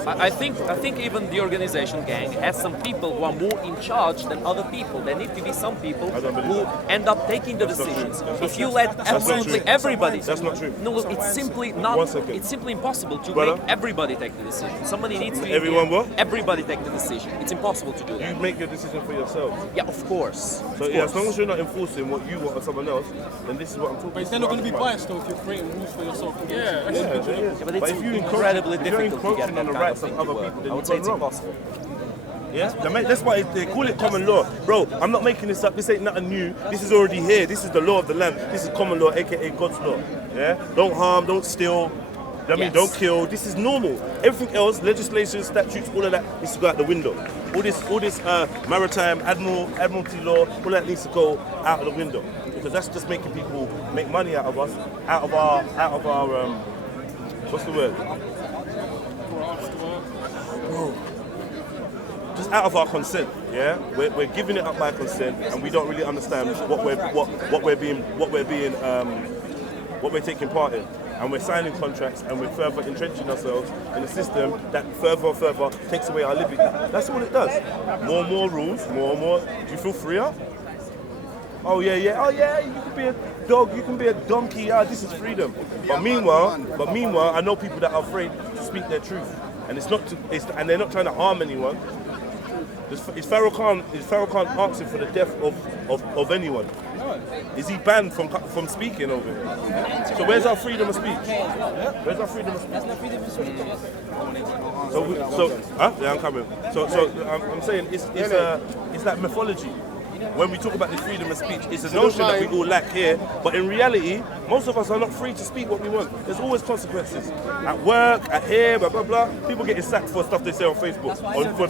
I think even the organization gang has some people who are more in charge than other people. There need to be some people I don't believe who that. end up taking the That's not decisions. true. If you let not absolutely true. everybody, That's not true. No, look, it's simply not. One second. It's simply impossible to Brother? make everybody take the decision. Somebody needs to. Everyone what? Everybody take the decision. It's impossible to do You that. make your decision for yourselves. Yeah, of course. So Of yeah, as course. long as you're not enforcing what you want of someone else, then this is what I'm talking about. But is there not going to be bias though if you're creating rules for yourself? Yeah, but it's if you incredibly if you're difficult to get encroaching that on the kind rights of of thing to other work. people, then I would you've say gone it's wrong. impossible. Yeah, that's why they call it common law. Bro, I'm not making this up. This ain't nothing new. This is already here. This is the law of the land. This is common law, aka God's law. Yeah? Don't harm, don't steal. I mean, Yes. don't kill. This is normal. Everything else, legislation, statutes, all of that, needs to go out the window. all this maritime admiralty law, all that needs to go out of the window, because that's just making people make money out of us, out of our what's the word? Just out of our consent, yeah. We're giving it up by consent, and we don't really understand what we're taking part in, and we're signing contracts, and we're further entrenching ourselves in a system that further and further takes away our liberty. That's all it does. More and more rules, more and more. Do you feel freer? Oh yeah. Oh yeah. You can be a dog. You can be a donkey. Ah, this is freedom. But meanwhile, I know people that are afraid to speak their truth, and and they're not trying to harm anyone. Is Pharaoh Khan asking for the death of anyone? Is he banned from speaking over here? So where's our freedom of speech? Where's our freedom of speech? That's not freedom of speech. Yeah, I'm coming. So I'm saying it's like mythology. When we talk about the freedom of speech, it's a notion that we all lack here, but in reality, most of us are not free to speak what we want. There's always consequences. At work, at here, blah, blah, blah. People getting sacked for stuff they say on Facebook,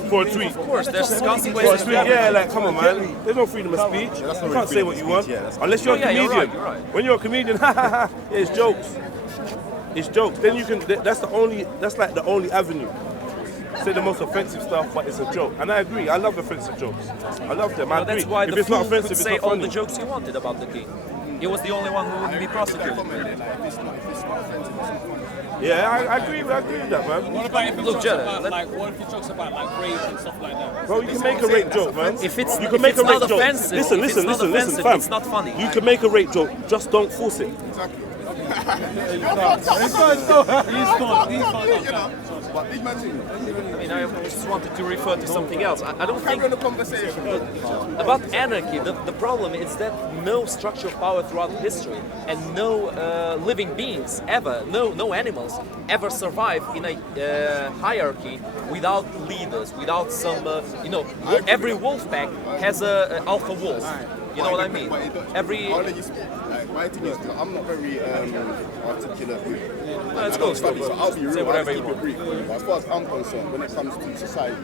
for a tweet. Of course, there's consequences. Yeah, like, come on, man. There's no freedom of speech. You can't say what you want. Unless you're a comedian. You're right. When you're a comedian, yeah, it's jokes. It's jokes. Then you can, that's like the only avenue. Say the most offensive stuff, but it's a joke. And I agree, I love offensive jokes. I love them, I agree. That's why if the it's not fool offensive, could it's say not all funny. the jokes he wanted about the king. He was the only one who wouldn't be prosecuted. Yeah, I agree with that, man. What about if he Look, talks Jedi, about what if he talks about like rape and stuff like that? Bro, you can make a rape joke, man. If it's you can make a not rape joke. offensive, Listen, fam. it's not funny. You can make a rape joke, just don't force it. I mean, I just wanted to refer to something else. I don't think about anarchy. The problem is that no structure of power throughout history and no living beings ever, no animals ever survive in a hierarchy without leaders, without some, every wolf pack has a alpha wolf. You know what I mean? My thing is, I'm not very articulate with it's cool. studies, so I'll be Say real, whatever I'll you keep it brief. But as far as I'm concerned, when it comes to society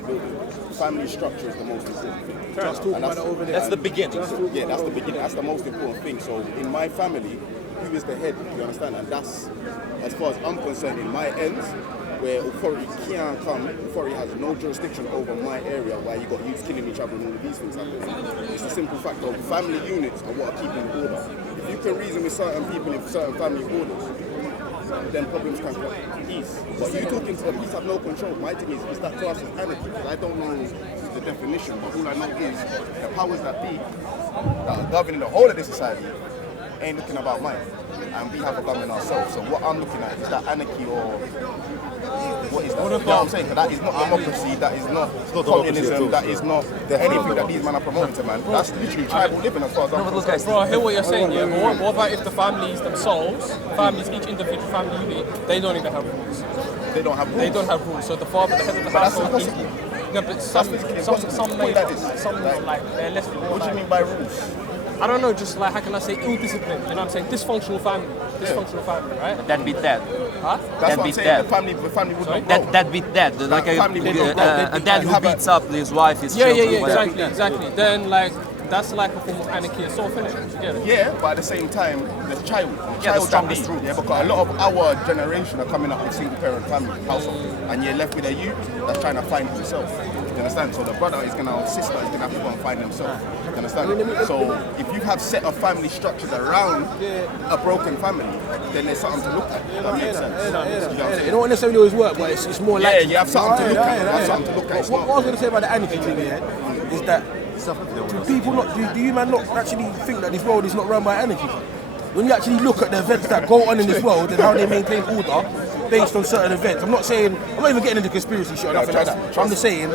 building, family structure is the most important thing. Just talk about it over there. That's the beginning. Yeah, that's the beginning. That's the most important thing. So in my family, who is the head? You understand? And that's, as far as I'm concerned, in my ends, where authority can't come, authority has no jurisdiction over my area, where you got youths killing each other and all of these things happening. It's a simple fact of family units are what are keeping order. If you can reason with certain people in certain family orders, then problems can ease. But you talking to the police have no control. My thing is that class is anarchy. I don't know the definition, but all I know is the powers that be that are governing the whole of this society ain't looking about mine. And we have a government ourselves. So what I'm looking at is that anarchy or what is that? You know what I'm saying? Because that is not democracy, that is not communism, that is not anything that these men are promoting to, man. That's literally tribal living as far as I'm concerned. Bro, I hear what you're saying, yeah, but what about if the families themselves, each individual family unit, they don't even have rules? They don't have rules. They don't have rules. So the father, the head of the household. No, but some may, like they're less. What do you mean by rules? I don't know, just like, how can I say, ill-disciplined, you know what I'm saying? Dysfunctional family, right? That beat that. Huh? That's what I'm saying, the family would not grow. That beat that. Like a dad who beats up his wife, his children. Yeah, exactly. Then, like, that's like a form of anarchy itself, isn't it? You get it? Yeah, but at the same time, the child the strongest roots. Yeah, because a lot of our generation are coming up with single-parent family household, and you're left with a youth that's trying to find himself. You understand? So the brother is gonna, or sister is gonna have to go and find themselves. You understand? So if you have set of family structures around a broken family, then there's something to look at. That makes sense. It don't necessarily always work, but it's more like you have something to look at. You have something to look at. What I was going to say about the anarchy thing here is that do people not, do you man not actually think that this world is not run by anarchy? When you actually look at the events that go on in this world and how they maintain order based on certain events, I'm not even getting into conspiracy shit or nothing like that. I'm just saying,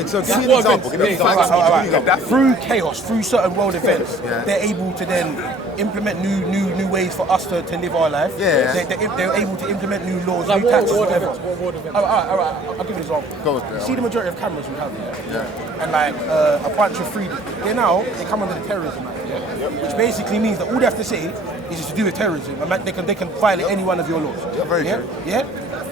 through chaos, through certain world events, they're able to then implement new ways for us to live our life. They're able to implement new laws, new taxes, whatever. Alright, I'll give you an example. You see the majority of cameras we have here, and like a bunch of freedom. They come under the Terrorism Act, which basically means that all they have to say is to do with terrorism, and they can violate any one of your laws.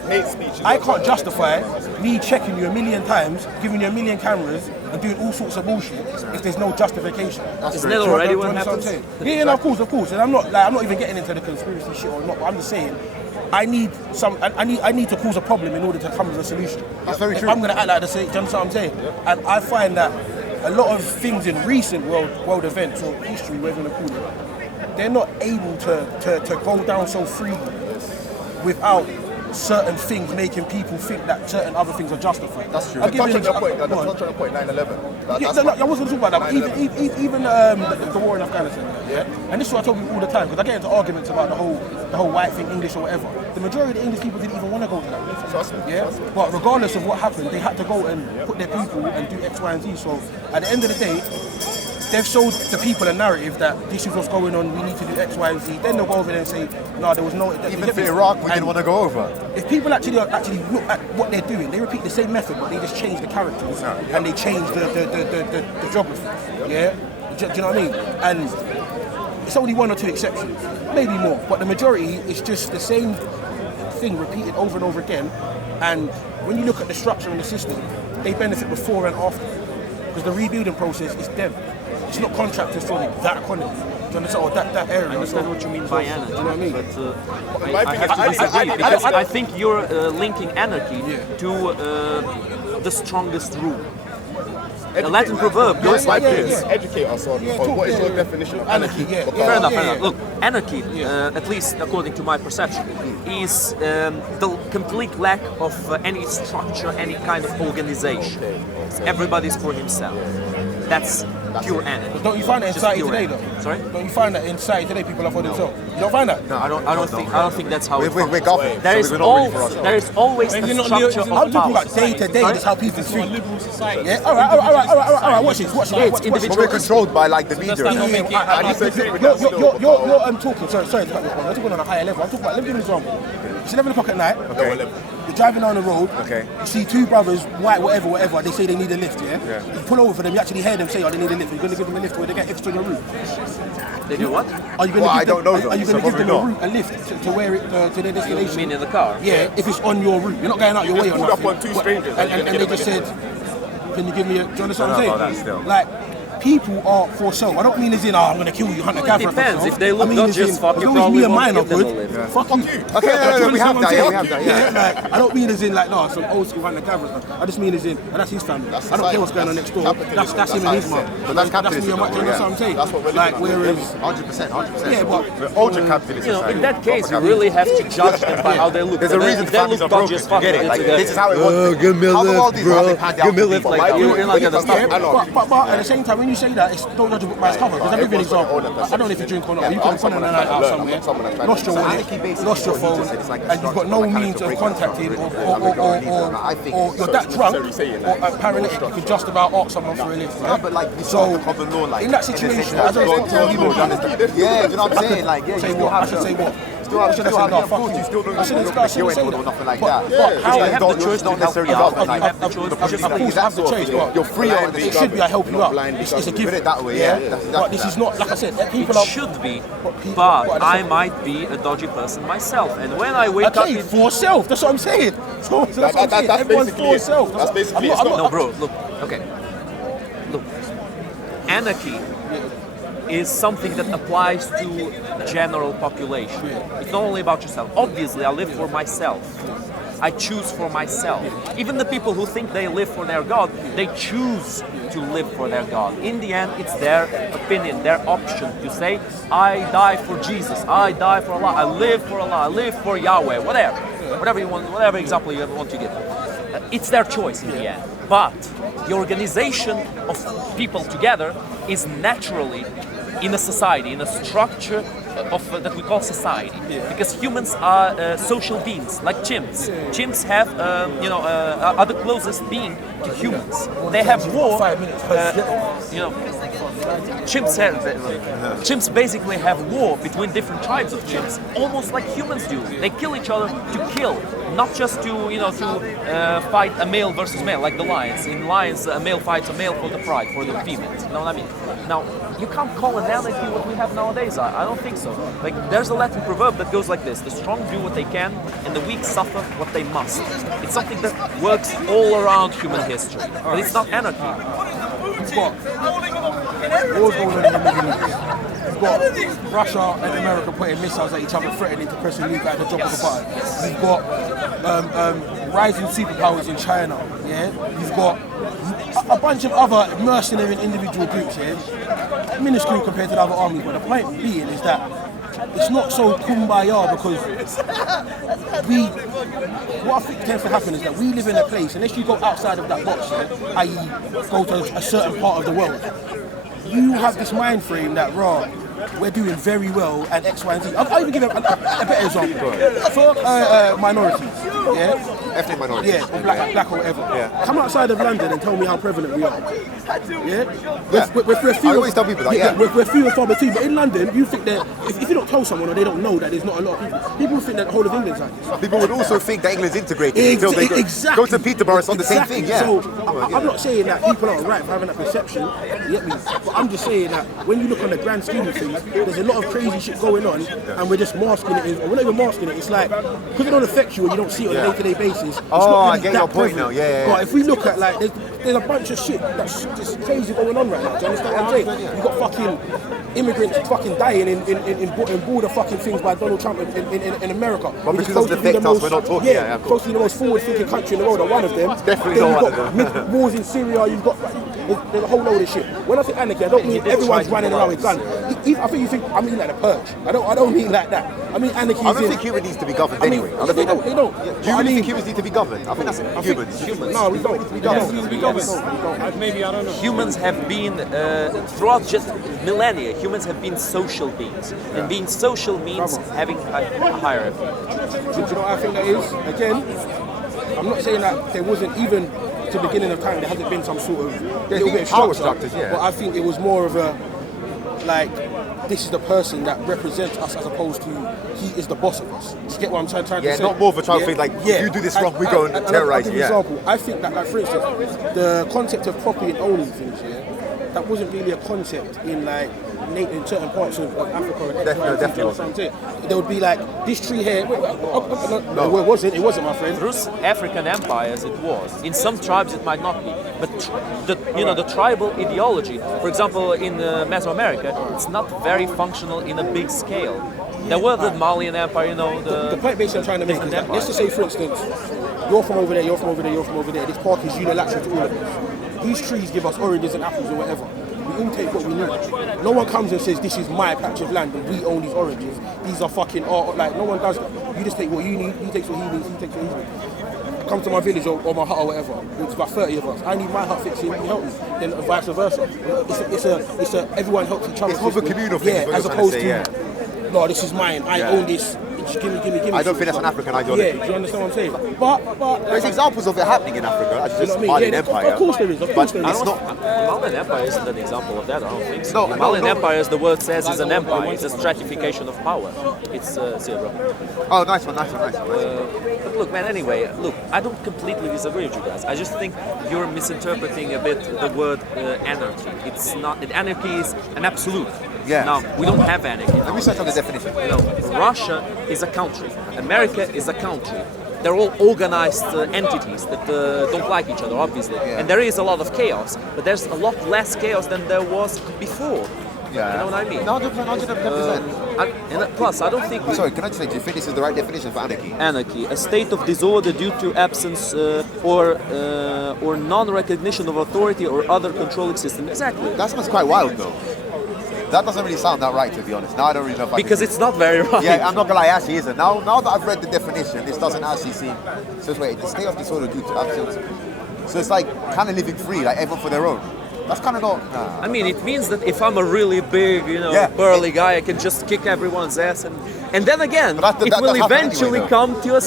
hate speech. I can't justify me checking you a million times, giving you a million cameras, and doing all sorts of bullshit if there's no justification. Isn't that already what happens? Yeah, no, of course. And I'm not even getting into the conspiracy shit or not. But I'm just saying, I need to cause a problem in order to come with a solution. That's very true. I'm going to act like the same. Do you understand what I'm saying? And I find that a lot of things in recent world events or history, whatever you want to call it, they're not able to go down so freely without certain things making people think that certain other things are justified. That's true. Touch on your point, 9/11. Yeah, I wasn't talking about that. But even the war in Afghanistan, yeah. And this is what I tell people all the time because I get into arguments about the whole white thing, English or whatever. The majority of the English people didn't even want to go to that. Yeah. But regardless of what happened, they had to go and put their people and do X, Y, and Z. So at the end of the day, they've showed the people a narrative that this is what's going on, we need to do X, Y, and Z. Then they'll go over there and say, no, there was no... Even for Iraq, we didn't want to go over. If people actually look at what they're doing, they repeat the same method, but they just change the characters and they change the geography. Yeah? Do you know what I mean? And it's only one or two exceptions, maybe more, but the majority is just the same thing repeated over and over again. And when you look at the structure and the system, they benefit before and after. Because the rebuilding process is them. It's not contractors from that economy. Do you understand? Or that area. I understand what you mean by anarchy. Do you know what I mean? But I have to disagree because I think you're linking anarchy to the strongest rule. A Latin proverb goes like this. Educate us on what is your definition of anarchy. Fair enough. Look, anarchy, at least according to my perception, is the complete lack of any structure, any kind of organization. Everybody's for himself. That's pure anarchy. But don't you find that in society today, though? Sorry? Don't you find that in society today people are for themselves? You don't find that? No, I don't think that's how it We're functions. governed. There is always a structure of I'm talking power. about day to day. That's how people It's not a think. liberal society. Yeah. All right. Watch this. It's individual. But we're controlled by like the media. Does that not make it You're sorry to cut you off. I'm talking on a higher level. I'm talking about, let me give you an example. It's 11 o'clock at night. Okay. You're driving down the road. Okay. You see two brothers, white, whatever. They say they need a lift. Yeah. You pull over for them. You actually hear them say, "Oh, they need a lift." You're going to give them a lift where they get extra on your route. They do what? Are you going to I give don't them? know, Are you so going to give them probably a lift to where it to their destination? You mean in the car? Yeah, if it's on your route. You're not going out your way or pulled up nothing. on two strangers And they just said, "Can you give me a?" Do you understand what I'm about saying? that still. Like, people are for self. I don't mean as in, I'm going to kill you, hunt a gaffler. depends. If they look I mean not as just in, fuck, as you long as probably me and won't mine are give them good. a lift. Yeah. Fuck you. Okay, we have that. Yeah, like, I don't mean as in like, no, some old school hunter gatherers. I just mean as in, and that's his family. I don't care what's going on next door. That's him and his mum. But that's me capitalism. and my, you know what I'm saying? That's what we're like, whereas, 100%. yeah, but We're ultra capitalist. You know, in that case, you really have to judge them by how they look. There's a reason If they families look are dodgy broken. as fuck, You get it? Like, this is how it was. give me a How come all lift, these bro. guys had the Give me a alpha lift people? like that. You're not gonna stop. But at the same time, when you say that, it's don't judge a book by its cover. Because I'll give you an example. I don't know if you drink or not. You come on a night out somewhere, lost your wallet, lost your phone, and you've got no means of contacting, or you're that drunk or paralytic, you can just about ask someone for a lift. No, but like, So, common law, like, in that situation, I don't think people yeah, do you know what I'm saying? Like, yeah, say you what? I still should say what? have, I should have said, no, fuck you. you still don't I shouldn't look like say you ain't that. or nothing like But that. how You have the choice to help me out. You have the choice to Of course, I have the choice, but You're free on it should be I help you out. It's a Put gift. it that way, yeah. That's But this is not, like I said, people It are. should be, people- but I might be a dodgy person myself. And when I wake up, Okay, for self. That's what I'm saying. So that's what I'm saying. that's Everyone's basically for it. self. That's basically I'm it. not- no, bro, look, okay, look, anarchy is something that applies to general population. It's not only about yourself. Obviously, I live for myself. I choose for myself. Even the people who think they live for their God, they choose to live for their God. In the end, it's their opinion, their option to say, I die for Jesus, I die for Allah, I live for Allah, I live for Yahweh, whatever you want, whatever example you want to give. It's their choice in the end. But the organization of people together is naturally in a society, in a structure of that we call society, because humans are social beings, like chimps. Chimps have, are the closest being to humans. They have war. Chimps basically have war between different tribes of chimps, almost like humans do. They kill each other to kill, not just to fight a male versus male like the lions. In lions, a male fights a male for the pride, for the females. You know what I mean? Now, you can't call anarchy what we have nowadays. I don't think so. Like, there's a Latin proverb that goes like this: the strong do what they can, and the weak suffer what they must. It's something that works all around human history, but it's not anarchy. You've got wars going on in the Middle East. You've got Russia and America putting missiles at each other, threatening to press a nuke at the drop of a button. You've got rising superpowers in China. Yeah, you've got a bunch of other mercenary and individual groups here, minuscule compared to the other armies. But the point being is that it's not so kumbaya, because what I think tends to happen is that we live in a place, unless you go outside of that box, i.e. go to a certain part of the world, you have this mind frame that, we're doing very well and X, Y, and Z. I'll even give a better example. For minorities, ethnic minorities. Yeah, or black or whatever. Yeah. Come outside of London and tell me how prevalent we are. We're few, I always tell people that, We're few and far between, but in London, you think that if you don't tell someone or they don't know that there's not a lot of people think that the whole of England's like this. People would also think that England's integrated until they go to Peterborough, it's not the same thing. Yeah. So I'm not saying that people are right for having that perception, you get me? But I'm just saying that when you look on the grand scheme of things, there's a lot of crazy shit going on, and we're just masking it. Or we're not even masking it. It's like, because it don't affect you and you don't see it on a day-to-day basis. It's not really I get your point now. Yeah. But if we look at, like, there's a bunch of shit that's just crazy going on right now. Do you understand what I'm saying? You got fucking immigrants fucking dying in border fucking things by Donald Trump in America. But because of the dictators, we're not talking. Yeah, supposed to be the most forward-thinking country in the world, or one of them. Definitely not one of them. You've got wars in Syria. You've got there's a whole load of shit. When I say anarchy, I don't mean everyone's running around with guns. I mean like the purge. I don't mean like that. I mean anarchy. I don't think Cuba needs to be governed anyway. They don't. Do you really think Cubans need to be governed? I think that's humans. No, we don't. We don't. Maybe, I don't know. Humans have been, throughout just millennia, humans have been social beings. And being social means having a hierarchy. Do you know what I think that is? Again, I'm not saying that there wasn't, even to the beginning of time, there hasn't been some sort of little bit of power structure. structures, But I think it was more of a, like, this is the person that represents us, as opposed to he is the boss of us. Do you get what I'm trying to say? Yeah, not more of a child thing, like, if you do this wrong, we go and terrorize you. I'll give you an example. I think that, like, for instance, the concept of property and owning things, that wasn't really a concept in, like, in certain parts of Africa. Definitely. There would be like, this tree here. No, it wasn't. It wasn't, my friend. Through African empires, it was. In some tribes, it might not be. But the tribal ideology, for example, in Mesoamerica, it's not very functional in a big scale. There were the Malian Empire, the point basically I'm trying to make is that, let's just say, for instance, you're from over there, you're from over there, you're from over there. This park is unilateral to all of us. These trees give us oranges and apples or whatever. We all take what we need. No one comes and says, this is my patch of land and we own these oranges. These are fucking art. Like, no one does that. You just take what you need, he takes what he needs, he takes what he needs. Come to my village or my hut or whatever. It's about 30 of us. I need my hut fixing, you help me. Then vice versa. It's a everyone helps each other. It's more of a communal thing. Yeah, as opposed to, no, this is mine, I own this. Just give me. I don't think that's an African ideology. Yeah, do you understand what I'm saying? But there's examples of it happening in Africa. It's just Malian Empire. Of course there is. But it's not. Malian Empire isn't an example of that. I don't think so. Malian Empire, as the word says, is an empire. It's a stratification of power. It's zero. Oh, nice one. But look, man. Anyway, I don't completely disagree with you guys. I just think you're misinterpreting a bit the word anarchy. It's not. Anarchy is an absolute. Yeah. Now, we don't have anarchy. Let me search on the definition. Russia is a country. America is a country. They're all organized entities that don't like each other, obviously. Yeah. And there is a lot of chaos, but there's a lot less chaos than there was before. Yeah. You know what I mean? 100%. And plus, I don't think... Sorry, can I just say, do you think this is the right definition for anarchy? Anarchy, a state of disorder due to absence or non-recognition of authority or other controlling system. Exactly. That sounds quite wild, though. That doesn't really sound that right, to be honest. Now I don't really know if because it's not very right. Yeah, I'm not gonna lie, it actually isn't. Now that I've read the definition, this doesn't actually seem. So wait, the state of disorder due to absence. So it's like kind of living free, like everyone for their own. That's kind of not. Nah. I mean, it means that if I'm a really big, burly guy, I can just kick everyone's ass, and then again, it will eventually come to a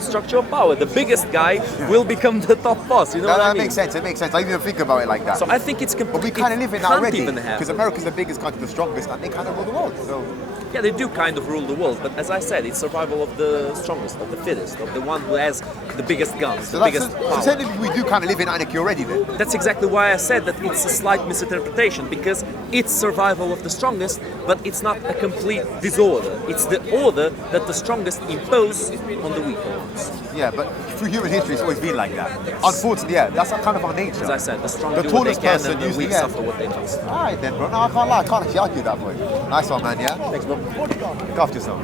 structure of power. The biggest guy will become the top boss. You know what I mean? That makes sense. It makes sense. I didn't even think about it like that. So I think it's But we kind of live in that already because America's the biggest country, the strongest, and they kind of rule the world. So Yeah, they do kind of rule the world, but as I said, it's survival of the strongest, of the fittest, of the one who has the biggest guns, So, the biggest power. technically we do kind of live in anarchy already then. That's exactly why I said that it's a slight misinterpretation, because it's survival of the strongest, but it's not a complete disorder. It's the order that the strongest impose on the weaker ones. Yeah, but through human history it's always been like that. Unfortunately, yeah, that's kind of our nature. As I said, the strong The do what they tallest can person and the usually, weak yeah. suffer what they must. Alright then, bro. No, I can't lie. I can't actually argue that point. Nice one, man, yeah? Thanks, bro. Look after yourself.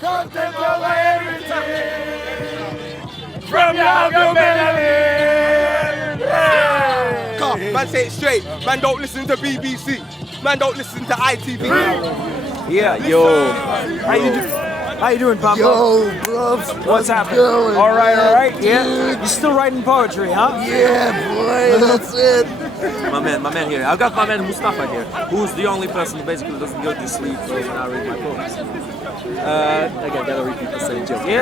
Content over everything from your humanity. Man, say it straight. Man, don't listen to BBC. Man, don't listen to ITV. Yeah, yo. How you doing, Pavlov? Yo, bro. What's happening? Going, All right, man? all right. Yeah. Dude. You still writing poetry, huh? Yeah, boy. That's it. My man here. I've got my man Mostafa here, who's the only person who basically doesn't go to sleep when I read my poems. Again, gotta repeat the same joke. Yeah.